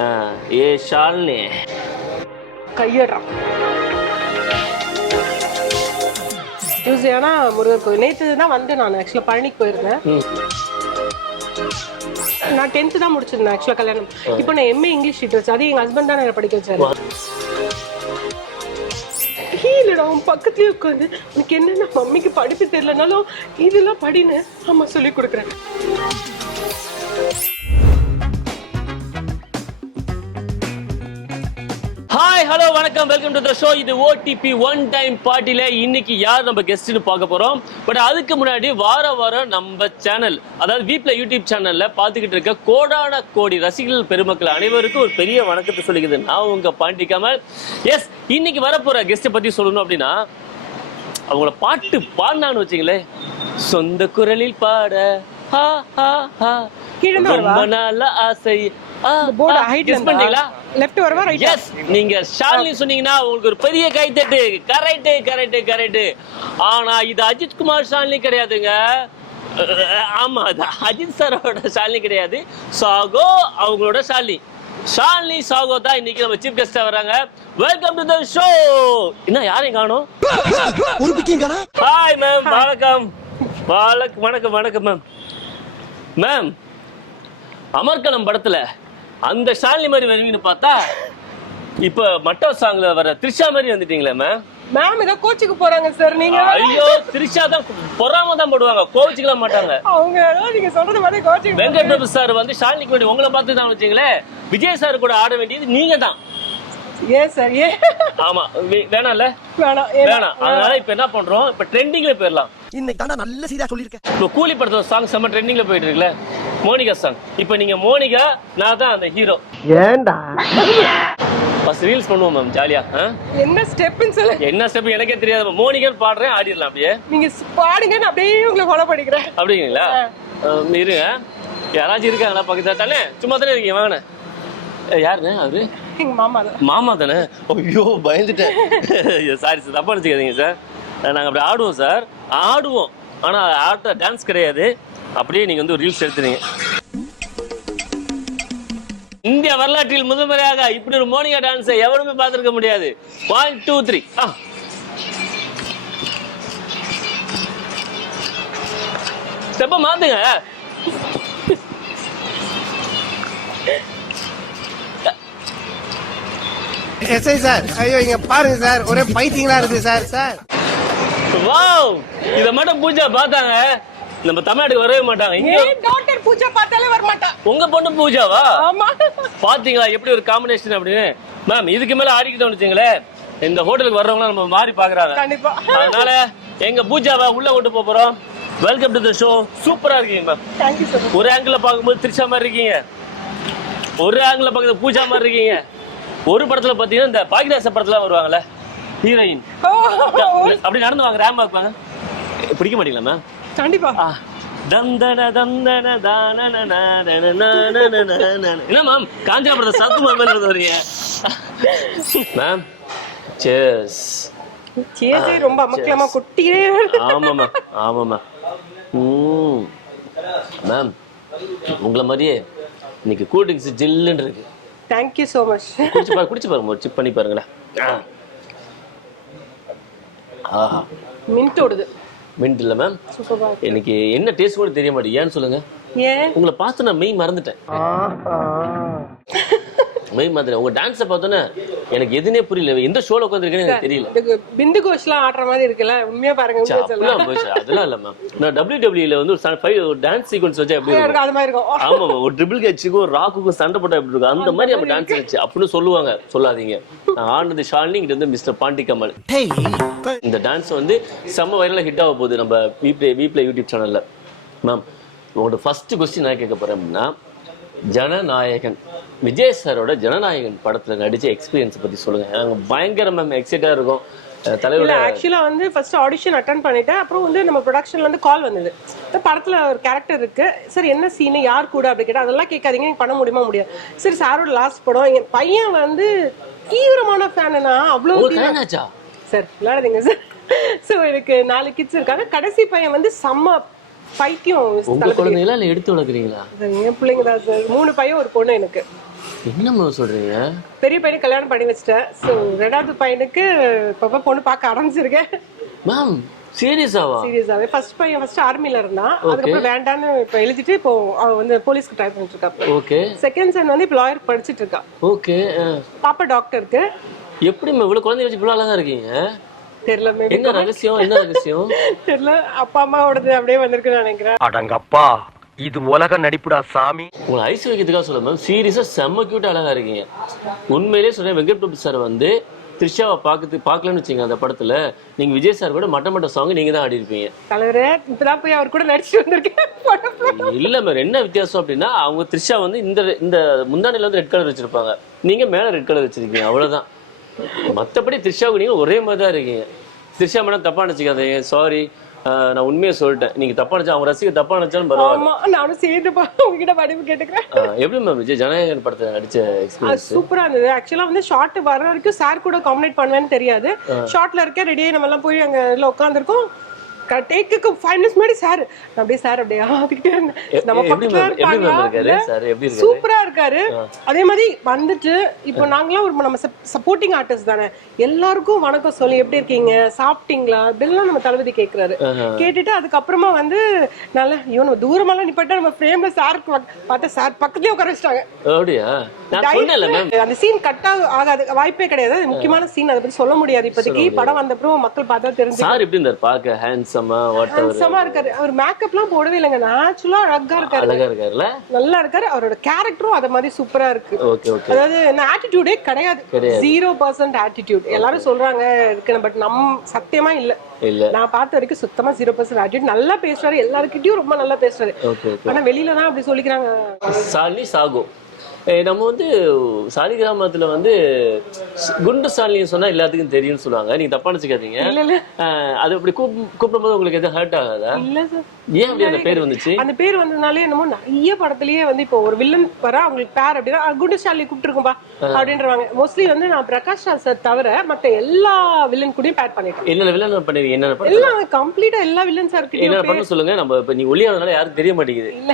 ஏ Shalini கையடுறான். Tuesday ஆனா முருகர் கோயில். நேற்று தான் வந்து நான் ஆக்சுவலாக பழனிக்கு போயிருந்தேன். நான் 10th தான் முடிச்சிருந்தேன் ஆக்சுவலாக கல்யாணம். இப்போ நான் MA இங்கிலீஷ் லிட்ரேச்சர். அது எங்கள் ஹஸ்பண்ட் தான் என்னை படிக்க வச்சாரு. இல்லடா அவன் பக்கத்துலேயே உட்காந்து உனக்கு என்னென்ன மம்மிக்கு படிப்பு தெரியலனாலும் இதெல்லாம் படின்னு அம்மா சொல்லி கொடுக்குறேன். ஹாய் ஹலோ வணக்கம், வெல்கம் டு த ஷோ. இது OTP ஒன் டைம் பார்ட்டில இன்னைக்கு யார் நம்ம கெஸ்ட்னு பார்க்க போறோம். பட் அதுக்கு முன்னாடி வாரம் நம்ம சேனல், அதாவது வீப்ல யூடியூப் சேனல்ல பார்த்துக்கிட்டு இருக்க கோடான கோடி ரசிகர்கள் பெருமக்கள் அனைவருக்கும் ஒரு பெரிய வணக்கத்தை சொல்லிக்குது. நான் உங்க பாண்டி கமல். எஸ், இன்னைக்கு வரப்போற கெஸ்ட்டை பத்தி சொல்லணும் அப்படின்னா, அவங்கள பாட்டு பாடினான்னு வச்சுங்களேன், சொந்த குரலில் பாட ரொம்ப நாள் ஆசை. நீங்க ஷாலினி சொன்னீங்கன்னா உங்களுக்கு ஒரு பெரிய கைத்தட்டு. கரெக்ட். ஆனா இது அஜித் குமார் ஷாலினி கிடையாதுங்க. ஆமா, அது அஜித் சாரோட ஷாலினி கிடையாது. சாகோ அவங்களோட ஷாலினி சாகோ தான் இன்னைக்கு நம்ம சீஃப் கெஸ்டா வராங்க. Welcome to the show. என்ன யாரையும் காணோம்? ஹாய் மேம், வணக்கம். வணக்கம் மேம். அமர்கலம் படத்துல அந்த ஷாலினி மாதிரி வருவீங்கன்னு பார்த்தா இப்ப மட்டோ சாங்ல வர த்ரிஷா மாதிரி வந்துட்டீங்களே மேம். ஏதோ கோச்சுக்கு போறாங்க சார். நீங்க ஐயோ, த்ரிஷா தான் பொறாம தான் போடுவாங்க, கோச்சுக்கல மாட்டாங்க அவங்க. நீங்க சொல்றது மாதிரி கோச்சுக்கு. வெங்கட் பிரபு சார் வந்து ஷாலினிக்கு வேண்டி உங்களை பார்த்து தான் வச்சுங்களே, விஜய் சார் கூட ஆட வேண்டியது நீங்க தான். ஏன் சார்? ஏன்? ஆமா, வேணாம்ல, வேணாம். அதனால இப்ப என்ன பண்றோம், இப்ப ட்ரெண்டிங்ல போயிடலாம். இன்னைக்கு தாண்டா நல்ல சீதா சொல்லிருக்கேன். இப்போ கூலி படத்தோட சாங் செம்ம ட்ரெண்டிங்ல போயிட்டு இருக்குல்ல, மோனிகா சாங். இப்போ நீங்க மோனிகா, நான் தான் அந்த ஹீரோ. ஏண்டா ஃபர்ஸ்ட் ரீல்ஸ் பண்ணுவோம் மேம், ஜாலியா. என்ன ஸ்டெப்னு சொல்லு. என்ன ஸ்டெப் எனக்கே தெரியாது. மோனிகா பாடுறேன், ஆடிடலாம் அப்படியே. நீங்க பாடுங்க, நான் அப்படியே உங்களை ஃபாலோ பண்ணிக்கிறேன். அப்படிங்களா? இருங்க, யாராச்சும் இருக்காங்களா பக்கத்துல? தானே சும்மா தானே இருக்கீங்க, வாங்க. யாருங்க அவரு? எங்க மாமா தானே? ஐயோ பயந்துட்டேன். சாரி சார், தப்பா நினைச்சுக்காதீங்க சார். நாங்கள் அப்படி ஆடுவோம் சார், ஆடுவோம். ஆனால் ஆட்ட டான்ஸ் கிடையாது. அப்படியே நீங்கள் வந்து ஒரு ரீல்ஸ் எடுத்துறீங்க. இந்திய வரலாற்றில் முதன்முறையாக இப்படி ஒரு மோனிகா டான்ஸை எவருமே பார்த்துருக்க முடியாது. 1 2 3 ஸ்டெப்பை மாத்துங்க. எஸ்ஐ சார், ஐயோ இங்க பாருங்க சார், ஒரே பைத்தியங்களா இருக்கு சார். வாவ், இத மட்டும் பூஜா பார்த்தாங்க, நம்ம தமிழ்நாட்டுக்கு வரவே மாட்டாங்க. இங்க டாக்டர் பூஜா பார்த்தாலே வர மாட்டா. உங்க பொண்ணு பூஜாவா? ஆமா. பாத்தீங்களா எப்படி ஒரு காம்பினேஷன் அப்படின்னு? மேம், இதுக்கு மேல ஆடிக்கிட்டு வந்துச்சுங்களே, இந்த ஹோட்டலுக்கு வர்றவங்க நம்ம மாறி பாக்குறாங்க. கண்டிப்பா. அதனால எங்க பூஜாவை உள்ள கொண்டு போறோம். Welcome to the show. சூப்பரா இருக்கீங்க மேம். Thank you sir. ஒரு ஆங்கிள் பாக்கும்போது த்ரிஷா மாதிரி இருக்கீங்க, ஒரு ஆங்கிள் பாக்கும்போது பூஜா மாதிரி இருக்கீங்க. ஒரு படத்துல பாத்தீங்கன்னா இந்த பாக்கியராஜ படத்துல வருவாங்கல்ல ஹீரோயின், அப்படி நடந்து வாங்க, ரேம் வாங்க. பிடிக்க மாட்டீங்களா மேம்? கண்டிப்பா. தந்தன தந்தன தானன என்ன மேம், காஞ்சனா படத்தை சத்துமா மேல வரீங்க மேம்? சேஸ் சேஸே ரொம்ப அமக்கலமா கொட்டியே. ஆமா மேம். மேம், உங்களை மாதிரியே இன்னைக்கு கூல் ட்ரிங்க்ஸ் ஜில்லுன்னு இருக்கு. Thank you so much. குடிச்சு பாருங்க, சிப் பண்ணி பாருங்களேன். மின்ட் ஓடுது. மின்ட் இல்ல மேம், சூப்பரா. எனக்கு என்ன டேஸ்ட் கூட தெரிய மாட்டேங்குது. ஏன்னு சொல்லுங்க. ஏன்? உங்களை பார்த்து நான் மெய் மறந்துட்டேன். உங்க டான்ஸை பார்த்தோன்னே எனக்கு எதுனே புரியல. எந்த ஷோல உட்காந்துருக்கேன்னு எனக்கு தெரியல. பிந்து கோஷ்லாம் ஆடுற மாதிரி இருக்குல்ல, உண்மையா பாருங்க. அதெல்லாம் இல்ல மேம். நான் WWE வந்து ஒரு டான்ஸ் சீக்வன்ஸ் வச்சா எப்படி இருக்கும் அது மாதிரி இருக்கும். ஆமா, ஒரு ட்ரிபிள் கேட்சுக்கும் ஒரு ராக்குக்கும் சண்டை போட்டா எப்படி இருக்கும், அந்த மாதிரி நம்ம டான்ஸ் வச்சு அப்படின்னு சொல்லுவாங்க. சொல்லாதீங்க. நான் ஆனது ஷாலினி, இங்க வந்து மிஸ்டர் பாண்டி கமல். இந்த டான்ஸ் வந்து செம்ம வைரலா ஹிட் ஆக போகுது நம்ம வீப்ல யூடியூப் சேனல்ல. மேம், உங்களோட ஃபர்ஸ்ட் கொஸ்டின் நான் கேட்க போறேன் அப்படின்னா, ஜனநாயகன் விஜய் சாரோட ஜனநாயகன் படத்துல நடிச்ச எக்ஸ்பீரியன்ஸ் பத்தி சொல்லுங்க. நாங்க பயங்கர மேம் எக்ஸைட்டா இருக்கும். தலைவர் ஆக்சுவலா வந்து ஃபர்ஸ்ட் ஆடிஷன் அட்டெண்ட் பண்ணிட்டேன். அப்புறம் வந்து நம்ம ப்ரொடக்ஷன்ல இருந்து கால் வந்தது, படத்துல ஒரு கேரக்டர் இருக்கு சார், என்ன சீனு, யார் கூட அப்படி கேட்டா, அதெல்லாம் கேட்காதீங்க, நீங்க பண்ண முடியுமா? முடியாது. சரி, சாரோட லாஸ்ட் படம். என் பையன் வந்து தீவிரமான ஃபேனா. அவ்வளவு சார் விளையாடுறீங்க சார். ஸோ எனக்கு 4 கிட்ஸ் இருக்காங்க. கடைசி பையன் வந்து செம்ம பைத்தியம். உங்க குழந்தைகளா இல்ல எடுத்து வளர்க்குறீங்களா? என் பிள்ளைங்க தான் சார். 3 பையன் ஒரு பொண்ணு எனக்கு. என்னம்மா சொல்றீங்க? பெரிய பையனுக்கு கல்யாணம் பண்ணி வச்சிட்டேன். ஸோ 2வது பையனுக்கு இப்போ பொண்ணு பார்க்க ஆரம்பிச்சிருக்கேன். மேம் சீரியஸாவா? சீரியஸாவே ஃபர்ஸ்ட் பையன் ஃபர்ஸ்ட் ஆர்மில இருந்தான். அதுக்கப்புறம் வேண்டான்னு இப்போ எழுதிட்டு இப்போ அவன் வந்து போலீஸ்க்கு ட்ரை பண்ணிட்டு இருக்கா. ஓகே. செகண்ட் சன் வந்து இப்போ லாயர் படிச்சிட்டு இருக்கா. ஓகே. பாப்பா டாக்டருக்கு. எப்படி இவ்வளவு குழந்தைய வச்சு இவ்வளவு அழகா இருக்கீங்க? தெரியல, என்ன ரகசியம்? என்ன ரகசியம்? தெரியல, அப்பா அம்மாவோடது அப்படியே வந்திருக்குன்னு நினைக்கிறேன். அடங்கப்பா, இது உலக நடிப்புடா சாமி. உங்களை ஐஸ் வைக்கிறதுக்காக சொல்ல மேம், சீரியஸா செம்ம கியூட்டா அழகா இருக்கீங்க. உண்மையிலேயே சொல்றேன், வெங்கட் பிரபு சார் வந்து த்ரிஷாவை பார்க்கலன்னு வச்சுங்க அந்த படத்துல, நீங்க விஜய் சார் கூட மட்ட சாங் நீங்க தான் ஆடி இருப்பீங்க. தலைவரே, இப்பதான் போய் அவர் கூட நடிச்சுட்டு வந்திருக்கேன். இல்ல மேம், என்ன வித்தியாசம் அப்படின்னா, அவங்க த்ரிஷா வந்து இந்த முந்தானில வந்து ரெட் கலர் வச்சிருப்பாங்க, நீங்க மேல ரெட் கலர் வச்சிருக்கீங்க, அவ்வளவுதான். மற்றபடி த்ரிஷாவுக்கு நீங்க ஒரே மாதிரி தான் இருக்கீங்க. த்ரிஷா மேடம் தப்பா நினைச்சுக்காதீங்க, சாரி, நான் உண்மையை சொல்லிட்டேன். நீங்க தப்பா நினைச்சா அவங்க ரசிக்க தப்பா நினைச்சாலும் பரவாயில்ல. நானும் சேர்ந்து உங்ககிட்ட படிப்பு கேட்டுக்கிறேன். எப்படி மேம் விஜய் ஜனநாயகன் படத்துல நடிச்ச எக்ஸ்பீரியன்ஸ்? சூப்பரா இருந்தது. ஆக்சுவலா வந்து ஷார்ட் வர வரைக்கும் சார் கூட காம்பினேட் பண்ணுவேன்னு தெரியாது. ஷார்ட்ல இருக்க ரெடியே நம்ம எல்லாம் போய் அங்க உட்காந்துருக்கோம். டேக்குக்கு 5 minutes முன்னாடி சார் அப்படியே ஆதிக்கிட்டே இருந்தேன். நம்ம பக்கத்துல இருக்காங்க, சூப்பரா இருக்காரு. அதே மாதிரி வந்துட்டு இப்போ நாங்களாம் ஒரு நம்ம சப்போர்ட்டிங் ஆர்டிஸ்ட் தானே, எல்லாருக்கும் வணக்கம் சொல்லி எப்படி இருக்கீங்க, சாப்பிட்டீங்களா இதெல்லாம் நம்ம தளபதி கேட்கிறாரு. கேட்டுட்டு அதுக்கப்புறமா வந்து நல்லா நம்ம தூரமெல்லாம் நிப்பட்டா நம்ம ஃப்ரேம்ல சாருக்கு பார்த்தா சார் பக்கத்துலயே உட்கார வச்சிட்டாங்க. அந்த சீன் கட் ஆகாது, வாய்ப்பே கிடையாது. அது முக்கியமான சீன், அதை பத்தி சொல்ல முடியாது இப்போதைக்கு. படம் வந்தப்பறம் மக்கள் பார்த்தா தெரிஞ்சு. சார் எப்படி இருந்தார் பாக்க? ஹேண்ட்ஸமா இருக்காரு. அவர் மேக்கப்லாம் போடவே இல்லைங்க, நேச்சுரலா அழகா இருக்காரு. அழகா இருக்காருல, நல்லா இருக்காரு. அவரோட கேரக்டரும் அத மாதிரி சூப்பரா இருக்கு. அதாவது ஆட்டிடியூடே கிடையாது, 0% ஆட்டிடியூட். எல்லாரும் சொல்றாங்க இருக்கு, பட் சத்தியமா இல்ல. நான் பார்த்த வரைக்கும் சுத்தமா 0% ஆட்டிடியூட். நல்லா பேசுறாரு, எல்லாருக்கிட்டையும் ரொம்ப நல்லா பேசுறாரு. ஆனா வெளியில தான் அப்படி சொல்லிக்கிறாங்க. சாலி சாகோ நம்ம வந்து சாலி கிராமத்துல வந்து குண்டு சாலின்னு சொன்னா எல்லாத்துக்கும் தெரியும்னு சொல்லுவாங்க. நீங்க தப்பா நினைச்சுக்காதீங்க. அது அப்படி கூப்பிடும்போது உங்களுக்கு எதுவும் ஹர்ட் ஆகாதா? இல்ல சார். ஏன் அப்படி அந்த பேர் வந்துச்சு? அந்த பேர் வந்ததுனாலே என்னமோ நிறைய படத்திலேயே வந்து இப்போ ஒரு வில்லன் வர அவங்களுக்கு பேர் அப்படின்னா குண்டு சாலி கூப்பிட்டுருக்கும்பா அப்படின்றவாங்க. மோஸ்ட்லி வந்து நான் பிரகாஷ் ராஜ் சார் தவிர மத்த எல்லா வில்லன் கூடயும் பேர் பண்ணிட்டேன். என்ன வில்லன் பண்ணிருக்கீங்க? என்ன எல்லாம் கம்ப்ளீட்டா எல்லா வில்லன் சார் என்ன பண்ண சொல்லுங்க. நம்ம இப்ப நீ ஒளியாதனால யாருக்கும் தெரிய மாட்டேங்குது. இல்ல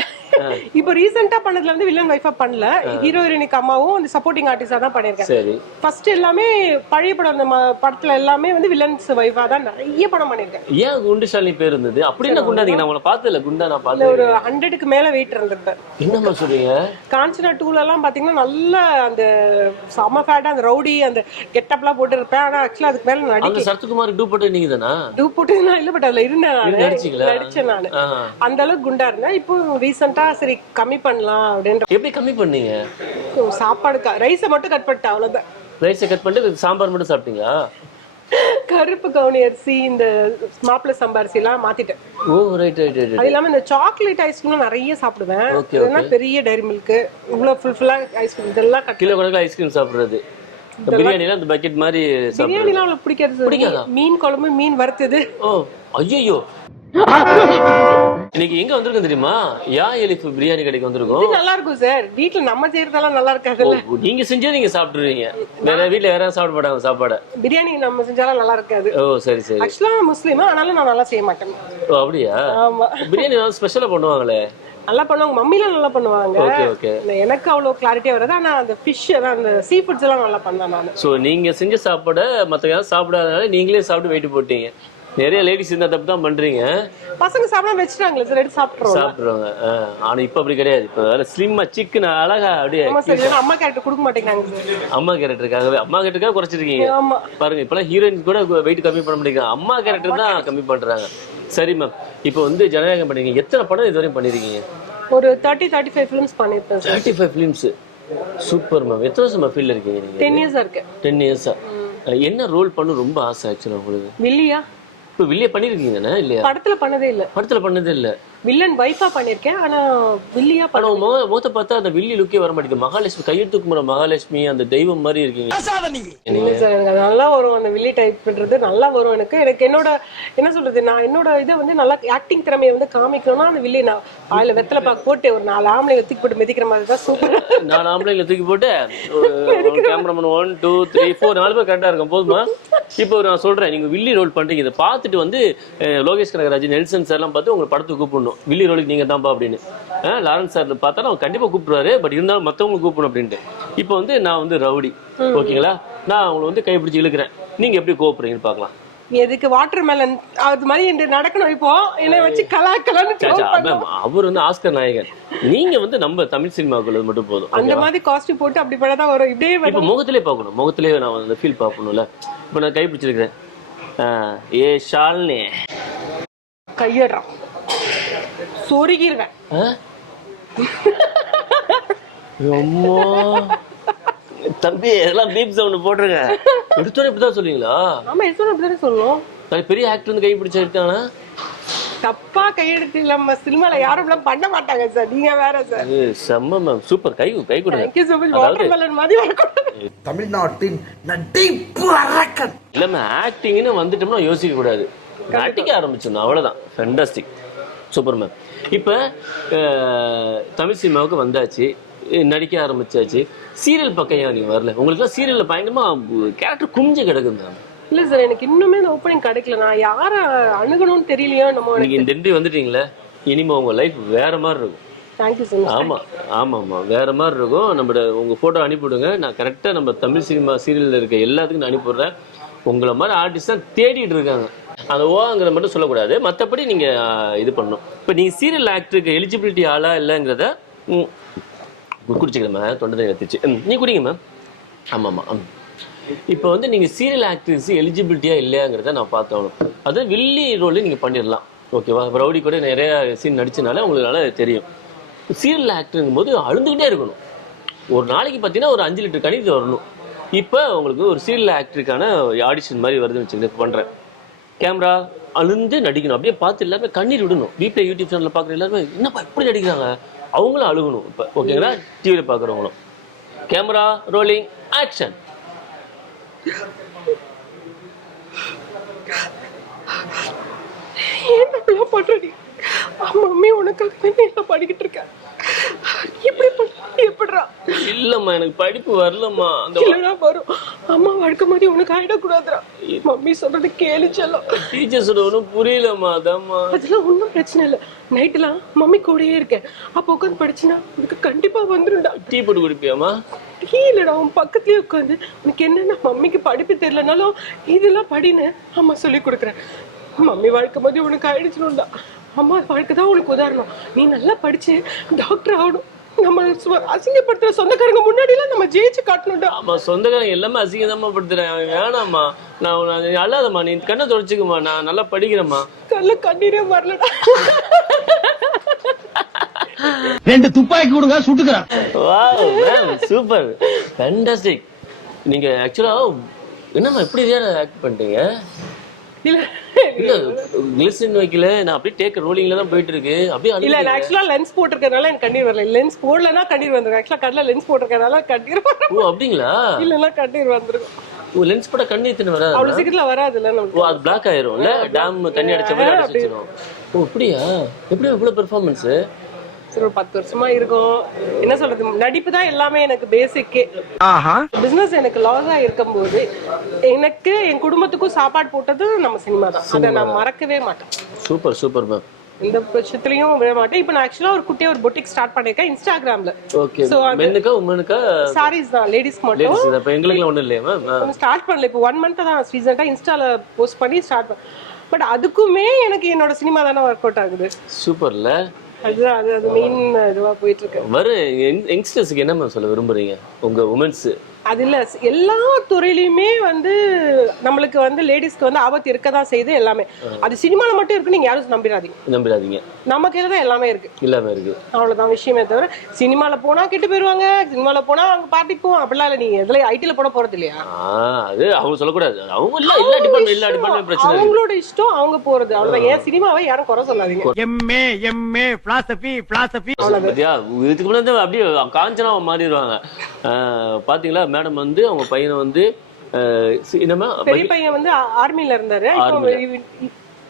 இப்போ ரீசெண்டா பண்ணதுல வந்து வில்லன் வைஃபா பண்ணல, ஹீரோ ஹீரோயினுக்கு அம்மாவும் அந்த சப்போர்ட்டிங் ஆர்டிஸ்டா தான் பண்ணிருக்கேன். சரி. ஃபர்ஸ்ட் எல்லாமே பழைய படம், அந்த படத்துல எல்லாமே வந்து வில்லன்ஸ் வைஃபா தான் நிறைய படம் பண்ணிருக்கேன். ஏன் குண்டுசாலி பேர் இருந்தது? அப்படி என்ன குண்டாதீங்க? நான் உங்களை பார்த்ததில்ல, குண்டா நான் பார்த்தேன். ஒரு 100க்கு மேல வெயிட் இருந்திருப்பேன். என்னமா சொல்றீங்க? காஞ்சனா 2ல எல்லாம் பாத்தீங்கன்னா நல்ல அந்த சம ஃபேட்டா அந்த ரவுடி அந்த கெட்டப்லாம் போட்டு இருப்பேன். ஆனா ஆக்சுவலா அதுக்கு மேல நடிக்க அந்த சரத்குமார் டூ போட்டு நீங்க தானா? டூ போட்டுனா இல்ல, பட் அதுல இருந்தேன் நான். நடிச்சேன் நான். அந்த அளவுக்கு குண்டா இருந்தேன். இப்போ ரீசெண்டா சரி கம்மி பண்ணலாம் அப்படின்ற. எப்படி கம்மி பண்ணீங்க? சாப்பாடு ரைஸை மட்டும் கட் பண்ணிட்டேன், அவ்வளவுதான். ரைஸை கட் பண்ணிட்டு சாம்பார் மட்டும் சாப்பிட்டீங்களா? கருப்பு கவுனி அரிசி, இந்த மாப்பிள சம்பா அரிசி எல்லாம் மாத்திட்டேன். ஓ ரைட் ரைட் ரைட். அது இல்லாம இந்த சாக்லேட் ஐஸ்கிரீம் நிறைய சாப்பிடுவேன். இதெல்லாம் பெரிய டைரி மில்க் இவ்வளவு ஃபுல்லா ஐஸ்கிரீம் இதெல்லாம் கிலோ கணக்குல ஐஸ்கிரீம் சாப்பிடுறது. பிரியாணில அந்த பக்கெட் மாதிரி சாப்பிடுறது. பிரியாணிலாம் அவங்களுக்கு பிடிக்காது. மீன் குழம்பு, மீன் வறுத்தது. ஓ ஐயோ. இன்னைக்கு எங்க வந்திருக்கோம் தெரியுமா? யா எலிஃப் பிரியாணி கடைக்கு வந்திருக்கோம். இது நல்லா இருக்கும் சார். வீட்ல நம்ம செய்யறதெல்லாம் நல்லா இருக்காதுல்ல. நீங்க செஞ்சா நீங்க சாப்பிடுவீங்க, வேற வீட்ல வேற சாப்பிட மாட்டாங்க சாப்பாடு. பிரியாணி நம்ம செஞ்சாலும் நல்லா இருக்காது. ஓ சரி சரி. ஆக்சுவலா முஸ்லீம், ஆனாலும் நான் நல்லா செய்ய மாட்டேன். ஓ அப்படியா? ஆமா. பிரியாணி ஸ்பெஷலா பண்ணுவாங்களே. நல்லா பண்ணுவாங்க, மம்மிலாம் நல்லா பண்ணுவாங்க. Okay okay. எனக்கு அவ்வளவு கிளாரிட்டியா வராது. ஆனா அந்த ஃபிஷ் அந்த சீ ஃபுட்ஸ் எல்லாம் நல்லா பண்ணுவேன் நான். சோ நீங்க செஞ்ச சாப்பாட மத்த யாரும் சாப்பிடாதனால நீங்களே சாப்பிட்டு வெயிட் போட்டீங்க. நிறைய லேடிஸ் இந்த தப்பு தான் பண்றீங்க. பசங்க சாப்பிடாம வச்சிட்டாங்களே சார், எடுத்து சாப்பிடுறாங்க. ஆனா இப்ப அப்படி கிடையாது. இப்ப வேற ஸ்லிம்மா சிக்கன் அழகா அப்படியே. அம்மா கேரக்டர் கொடுக்க மாட்டேங்கிறாங்க. அம்மா கேரக்டருக்காகவே அம்மா கேரக்டருக்காக குறைச்சிருக்கீங்க பாருங்க. இப்பெல்லாம் ஹீரோயின் கூட வெயிட் கம்மி பண்ண முடியும், அம்மா கேரக்டர் தான் கம்மி பண்றாங்க. சரி மேம், இப்போ வந்து ஜனநாயகம் பண்ணிருக்கீங்க, எத்தனை படம் இதுவரையும் பண்ணிருக்கீங்க? ஒரு 30-35 ஃபிலிம்ஸ் பண்ணிருக்கேன். 35 ஃபிலிம்ஸ், சூப்பர் மேம். எத்தனை வருஷமா ஃபீல்ட்ல இருக்கீங்க நீங்க? 10 இயர்ஸா இருக்கேன். 10 இயர்ஸா. என்ன ரோல் பண்ண ரொம்ப ஆசை ஆக்சுவலா உங்களுக்கு? வில்லியா? இப்போ வில்லியா பண்ணிருக்கீங்கண்ணா? இல்லையா? படத்துல பண்ணதே இல்ல. படத்துல பண்ணதே இல்ல. வில்லன் வைஃபா பண்ணிருக்கேன், ஆனா வில்லியா பண்ண. முகத்தை பார்த்தா அந்த வில்லி லுக்கே வர மாட்டேங்குது. மகாலட்சுமி கையெழுத்து கும்பிட மகாலட்சுமி அந்த தெய்வம் மாதிரி இருக்கீங்க. நல்லா வரும் அந்த வில்லி டைப்ன்றது, நல்லா வரும் எனக்கு. எனக்கு என்னோட என்ன சொல்றது, நான் என்னோட இதை வந்து நல்லா ஆக்டிங் திறமையை வந்து காமிக்கணும்னா அந்த வில்லி நான் வாயில வெத்தலை பாக்கு போட்டு ஒரு 4 ஆம்பளை தூக்கி போட்டு மிதிக்கிற மாதிரி தான் சூப்பர். 4 ஆம்பளைங்களை தூக்கி போட்டு கேமராமேன் 1 2 3 4 4 பேர் கரெக்டா இருக்கும் போதுமா? இப்போ நான் சொல்றேன், நீங்க வில்லி ரோல் பண்றீங்க, இதை பார்த்துட்டு வந்து லோகேஷ் கனகராஜ், நெல்சன் சார் எல்லாம் பார்த்து உங்களை படத்துக்கு கூப்பிடணும், வில்லி ரோலுக்கு நீங்க தான்ப்பா அப்படின்னு. லாரன்ஸ் சார் பார்த்தா அவங்க கண்டிப்பா கூப்பிடுவாரு, பட் இருந்தாலும் மத்தவங்க கூப்பிடணும் அப்படின்ட்டு. இப்போ வந்து நான் வந்து ரவுடி, ஓகேங்களா? நான் உங்களை வந்து கைப்பிடிச்சு இழுக்கிறேன், நீங்க எப்படி கோப்புறீங்கன்னு பார்க்கலாம். எதுக்கு வாட்டர் மெலன் அது மாதிரி என்று நடக்கணும். இப்போ என்னை வச்சு அவர் வந்து ஆஸ்கர் நாயகன், நீங்க வந்து நம்ம தமிழ் சினிமாக்குள்ள மட்டும் போதும். அந்த மாதிரி காஸ்டியூம் போட்டு அப்படி பண்ணாதான் வரும். இப்படியே இப்ப முகத்திலே பார்க்கணும், முகத்திலே நான் அந்த ஃபீல் பார்க்கணும்ல. இப்ப நான் கை பிடிச்சிருக்கிறேன், ஏ ஷால்னே கையடுறான் சொருகிடுவேன். தம்பி எல்லாம் பீப் சவுண்ட் போட்டுருங்க. எடுத்தோட இப்படிதான் சொல்லுவீங்களா? ஆமா, எடுத்தோட இப்படிதானே சொல்லணும். பெரிய ஆக்டர் வந்து கை பிடிச்சா இருக்கானா? தப்பா கையெடுத்து நம்ம சினிமால யாரும் பண்ண மாட்டாங்க சார். நீங்க வேற சார். செம்ம மேம், சூப்பர். கை கொடுங்க. Thank you so much. Water melon மாதிரி வரக்கூடாது. தமிழ்நாட்டின் நடிப்பு அரக்கன். இல்ல மேம், ஆக்டிங்னு வந்துட்டோம்னா யோசிக்க கூடாது, நடிக்க ஆரம்பிச்சிடணும், அவ்வளவுதான். Fantastic, super ma'am. இப்போ தமிழ் சினிமாவுக்கு வந்தாச்சு, நடிக்க ஆரம்பிச்சாச்சு. சீரியல் பக்கம் ஏன் நீங்க வரல? உங்களுக்குலாம் சீரியல்ல பயங்கரமா கேரக்டர் குமிஞ்சு கிடக்குது மேம். இல்ல சார், எனக்கு இன்னுமே இந்த ஓப்பனிங் கிடைக்கல. நான் யார அணுகணும்னு தெரியலையோ நம்ம. நீங்க இந்த இன்டர்வியூ வந்துட்டீங்களே, இனிமே உங்க லைஃப் வேற மாதிரி இருக்கும். Thank you sir. ஆமா ஆமா ஆமா, வேற மாதிரி இருக்கும். நம்ம உங்க போட்டோ அனுப்பிவிடுங்க, நான் கரெக்டா நம்ம தமிழ் சினிமா சீரியல்ல இருக்க எல்லாத்துக்கும் நான் அனுப்பிவிடுறேன். உங்களை மாதிரி ஆர்டிஸ்ட் தான் தேடிட்டு இருக்காங்க. அந்த ஓங்கிறத மட்டும் சொல்லக்கூடாது, மற்றபடி நீங்க இது பண்ணணும். இப்போ நீங்க சீரியல் ஆக்டருக்கு எலிஜிபிலிட்டி ஆளா இல்லைங்கிறத குடிச்சிக்கிறேன் மேம், தொண்டை எடுத்துச்சு. நீ குடிங்க மேம். ஆமாம் ஆமாம். இப்போ வந்து நீங்கள் சீரியல் ஆக்ட்ரஸ் எலிஜிபிலிட்டியா இல்லையாங்கிறத நான் பார்த்தோம். அது வில்லி ரோல் நீங்கள் பண்ணிடலாம், ஓகேவா? ரவுடி கூட நிறைய சீன் நடிச்சனால உங்களுக்கு தெரியும். சீரியல் ஆக்டருங்கும் போது அழுந்துக்கிட்டே இருக்கணும். ஒரு நாளைக்கு பார்த்தீங்கன்னா ஒரு 5 லிட்டர் கணிதம் வரணும். இப்போ உங்களுக்கு ஒரு சீரியல் ஆக்டருக்கான ஆடிஷன் மாதிரி வருதுன்னு வச்சுக்கோங்க. பண்ணுறேன், கேமரா அழுந்து நடிக்கணும். அப்படியே பார்த்து எல்லாருமே கண்ணீர் விடணும். வீட்டில் யூடியூப் சேனலில் பார்க்குற எல்லாருமே என்னப்பா இப்படி நடிக்கிறாங்க, அவங்களும் அழுகணும். இப்போ ஓகேங்களா? டிவியில் பார்க்குறவங்களும். Camera rolling, action. ஏன் அப்படிலாம் பண்றீங்க? மம்மி உனக்காக நான் படிக்கிட்டு இருக்கேன். இப்படி எப்படிடா? இல்லம்மா, எனக்கு படிப்பு வரலம்மா. அந்த இல்லடா வரும். அம்மா வாழ்க்கை மாதிரி உனக்கு ஆயிடக்கூடாதுடா. மம்மி சொல்றது கேளு செல்லம். டீச்சர்ஸோட ஒன்றும் புரியலம்மா. அதாம்மா. அதெல்லாம் ஒன்றும் பிரச்சனை இல்லை. நைட்டுலாம் மம்மி கூடயே இருக்கேன். அப்போ உட்காந்து படிச்சுனா உனக்கு கண்டிப்பா வந்துரும்டா. டீ போட்டு குடிப்பியாமா? டீ இல்லடா, உன் பக்கத்துலயே உட்காந்து உனக்கு என்னன்னா மம்மிக்கு படிப்பு தெரியலனாலும் இதெல்லாம் படின்னு அம்மா சொல்லி கொடுக்குறேன். மம்மி வாழ்க்கை மாதிரி உனக்கு ஆயிடுச்சுனுண்டா. அம்மா வாழ்க்கை தான் உனக்கு உதாரணம். நீ நல்லா படிச்சு டாக்டர் ஆகணும். நம்ம அசிங்கப்படுத்துற சொந்தக்காரங்க முன்னாடி எல்லாம் நம்ம ஜெயிச்சு காட்டணும்டா. ஆமா, சொந்தக்காரங்க எல்லாமே அசிங்கதாம்மா படுத்துறேன். வேணாம்மா, நான் அல்லாதம்மா, நீ கண்ணை தொடச்சுக்குமா, நான் நல்லா படிக்கிறேம்மா. கல்ல கண்ணீரே வரலடா. 2 துப்பாக்கி கொடுங்க, சுட்டுக்கிறேன். Wow ma'am, super, fantastic. நீங்க ஆக்சுவலா என்னம்மா இப்படி ஆக்ட் பண்ணிட்டீங்க? இல்ல கிளிசரின் வைக்கல, நான் அப்படியே டேக் ரோலிங்ல தான் போயிட்டு இருக்கு. அப்படியே இல்ல, நான் ஆக்சுவலா லென்ஸ் போட்டிருக்கனால எனக்கு கண்ணீர் வரல. லென்ஸ் போடலனா கண்ணீர் வந்துரும். ஆக்சுவலா கண்ணுல லென்ஸ் போட்டிருக்கனால கண்ணீர் வரும். ஓ அப்படிங்களா? இல்லனா கண்ணீர் வந்துரும். ஓ, லென்ஸ் போட கண்ணீர் தண்ணி வராது. அவ்வளவு சீக்கிரத்துல வராதுல்ல நமக்கு. ஓ, அது பிளாக் ஆயிரும்ல, டாம் தண்ணி அடிச்ச மாதிரி அடிச்சிரும். ஓ அப்படியா? எப்படி இவ்வளவு பெர்ஃபார்மன்ஸ்? சரி, ஒரு 10 வருஷமா இருக்கும். என்ன சொல்றது, நடிப்பு தான் எல்லாமே எனக்கு பேசிக்கே. பிசினஸ் எனக்கு லாஸா இருக்கும்போது எனக்கு என் குடும்பத்துக்கும் சாப்பாடு போட்டது நம்ம சினிமா தான். அதை நான் மறக்கவே மாட்டேன். Super super ma'am. இந்த பட்சத்துலயும் விட மாட்டேன். இப்போ நான் ஆக்சுவலா ஒரு குட்டியா ஒரு பொட்டிக் ஸ்டார்ட் பண்ணிருக்கேன் இன்ஸ்டாகிராம்ல. ஓகே, மென்னுக்கா உமனுக்கா? சாரீஸ் தான், லேடிஸ் மட்டும். லேடிஸ். அப்ப எங்களுக்குலாம் ஒண்ணும் இல்லையா மேம்? ஸ்டார்ட் பண்ணல, இப்போ 1 மந்த் தான் ரீசெண்டா இன்ஸ்டால போஸ்ட் பண்ணி ஸ்டார்ட் பண்ணேன். பட் அதுக்குமே எனக்கு என்னோட சினிமா தானே ஒர்க் அவுட் ஆகுது. சூப்பர்ல. அதுதான் அது மெயின் இதுவா போயிட்டு இருக்கு. வர யங்ஸ்டர்ஸ்க்கு என்ன மேம் சொல்ல விரும்புறீங்க உங்க உமன்ஸ்? அது இல்ல, எல்லா துறையிலுமே வந்து நம்மளுக்கு வந்து லேடிஸ்க்கு வந்து ஆபத்து இருக்கதான் செய்யுது எல்லாமே. அது சினிமால மட்டும் இருக்கு, நீங்க யாரும் நம்பிடாதீங்க. நம்ம கையில தான் எல்லாமே இருக்கு. அவ்வளவுதான் விஷயமே தவிர சினிமால போனா கெட்டு போயிருவாங்க, சினிமால போனா அவங்க பார்ட்டிக்கு போவோம் அப்படிலாம் இல்ல. நீங்க எதுல ஐடில போட போறது இல்லையா? அது அவங்க சொல்லக்கூடாது. அவங்க எல்லா டிபார்ட்மெண்ட் பிரச்சனை, அவங்களோட இஷ்டம், அவங்க போறது அவ்வளவுதான். ஏன் சினிமாவை யாரும் குறை சொல்லாதீங்க. எம்ஏ பிலாசபி இதுக்கு முன்னாடி அப்படியே காஞ்சனா மாறிடுவாங்க. பாத்தீங்களா மேடம் வந்து அவங்க பையனை வந்து பெரிய பையன் வந்து ஆர்மில இருந்தாரு.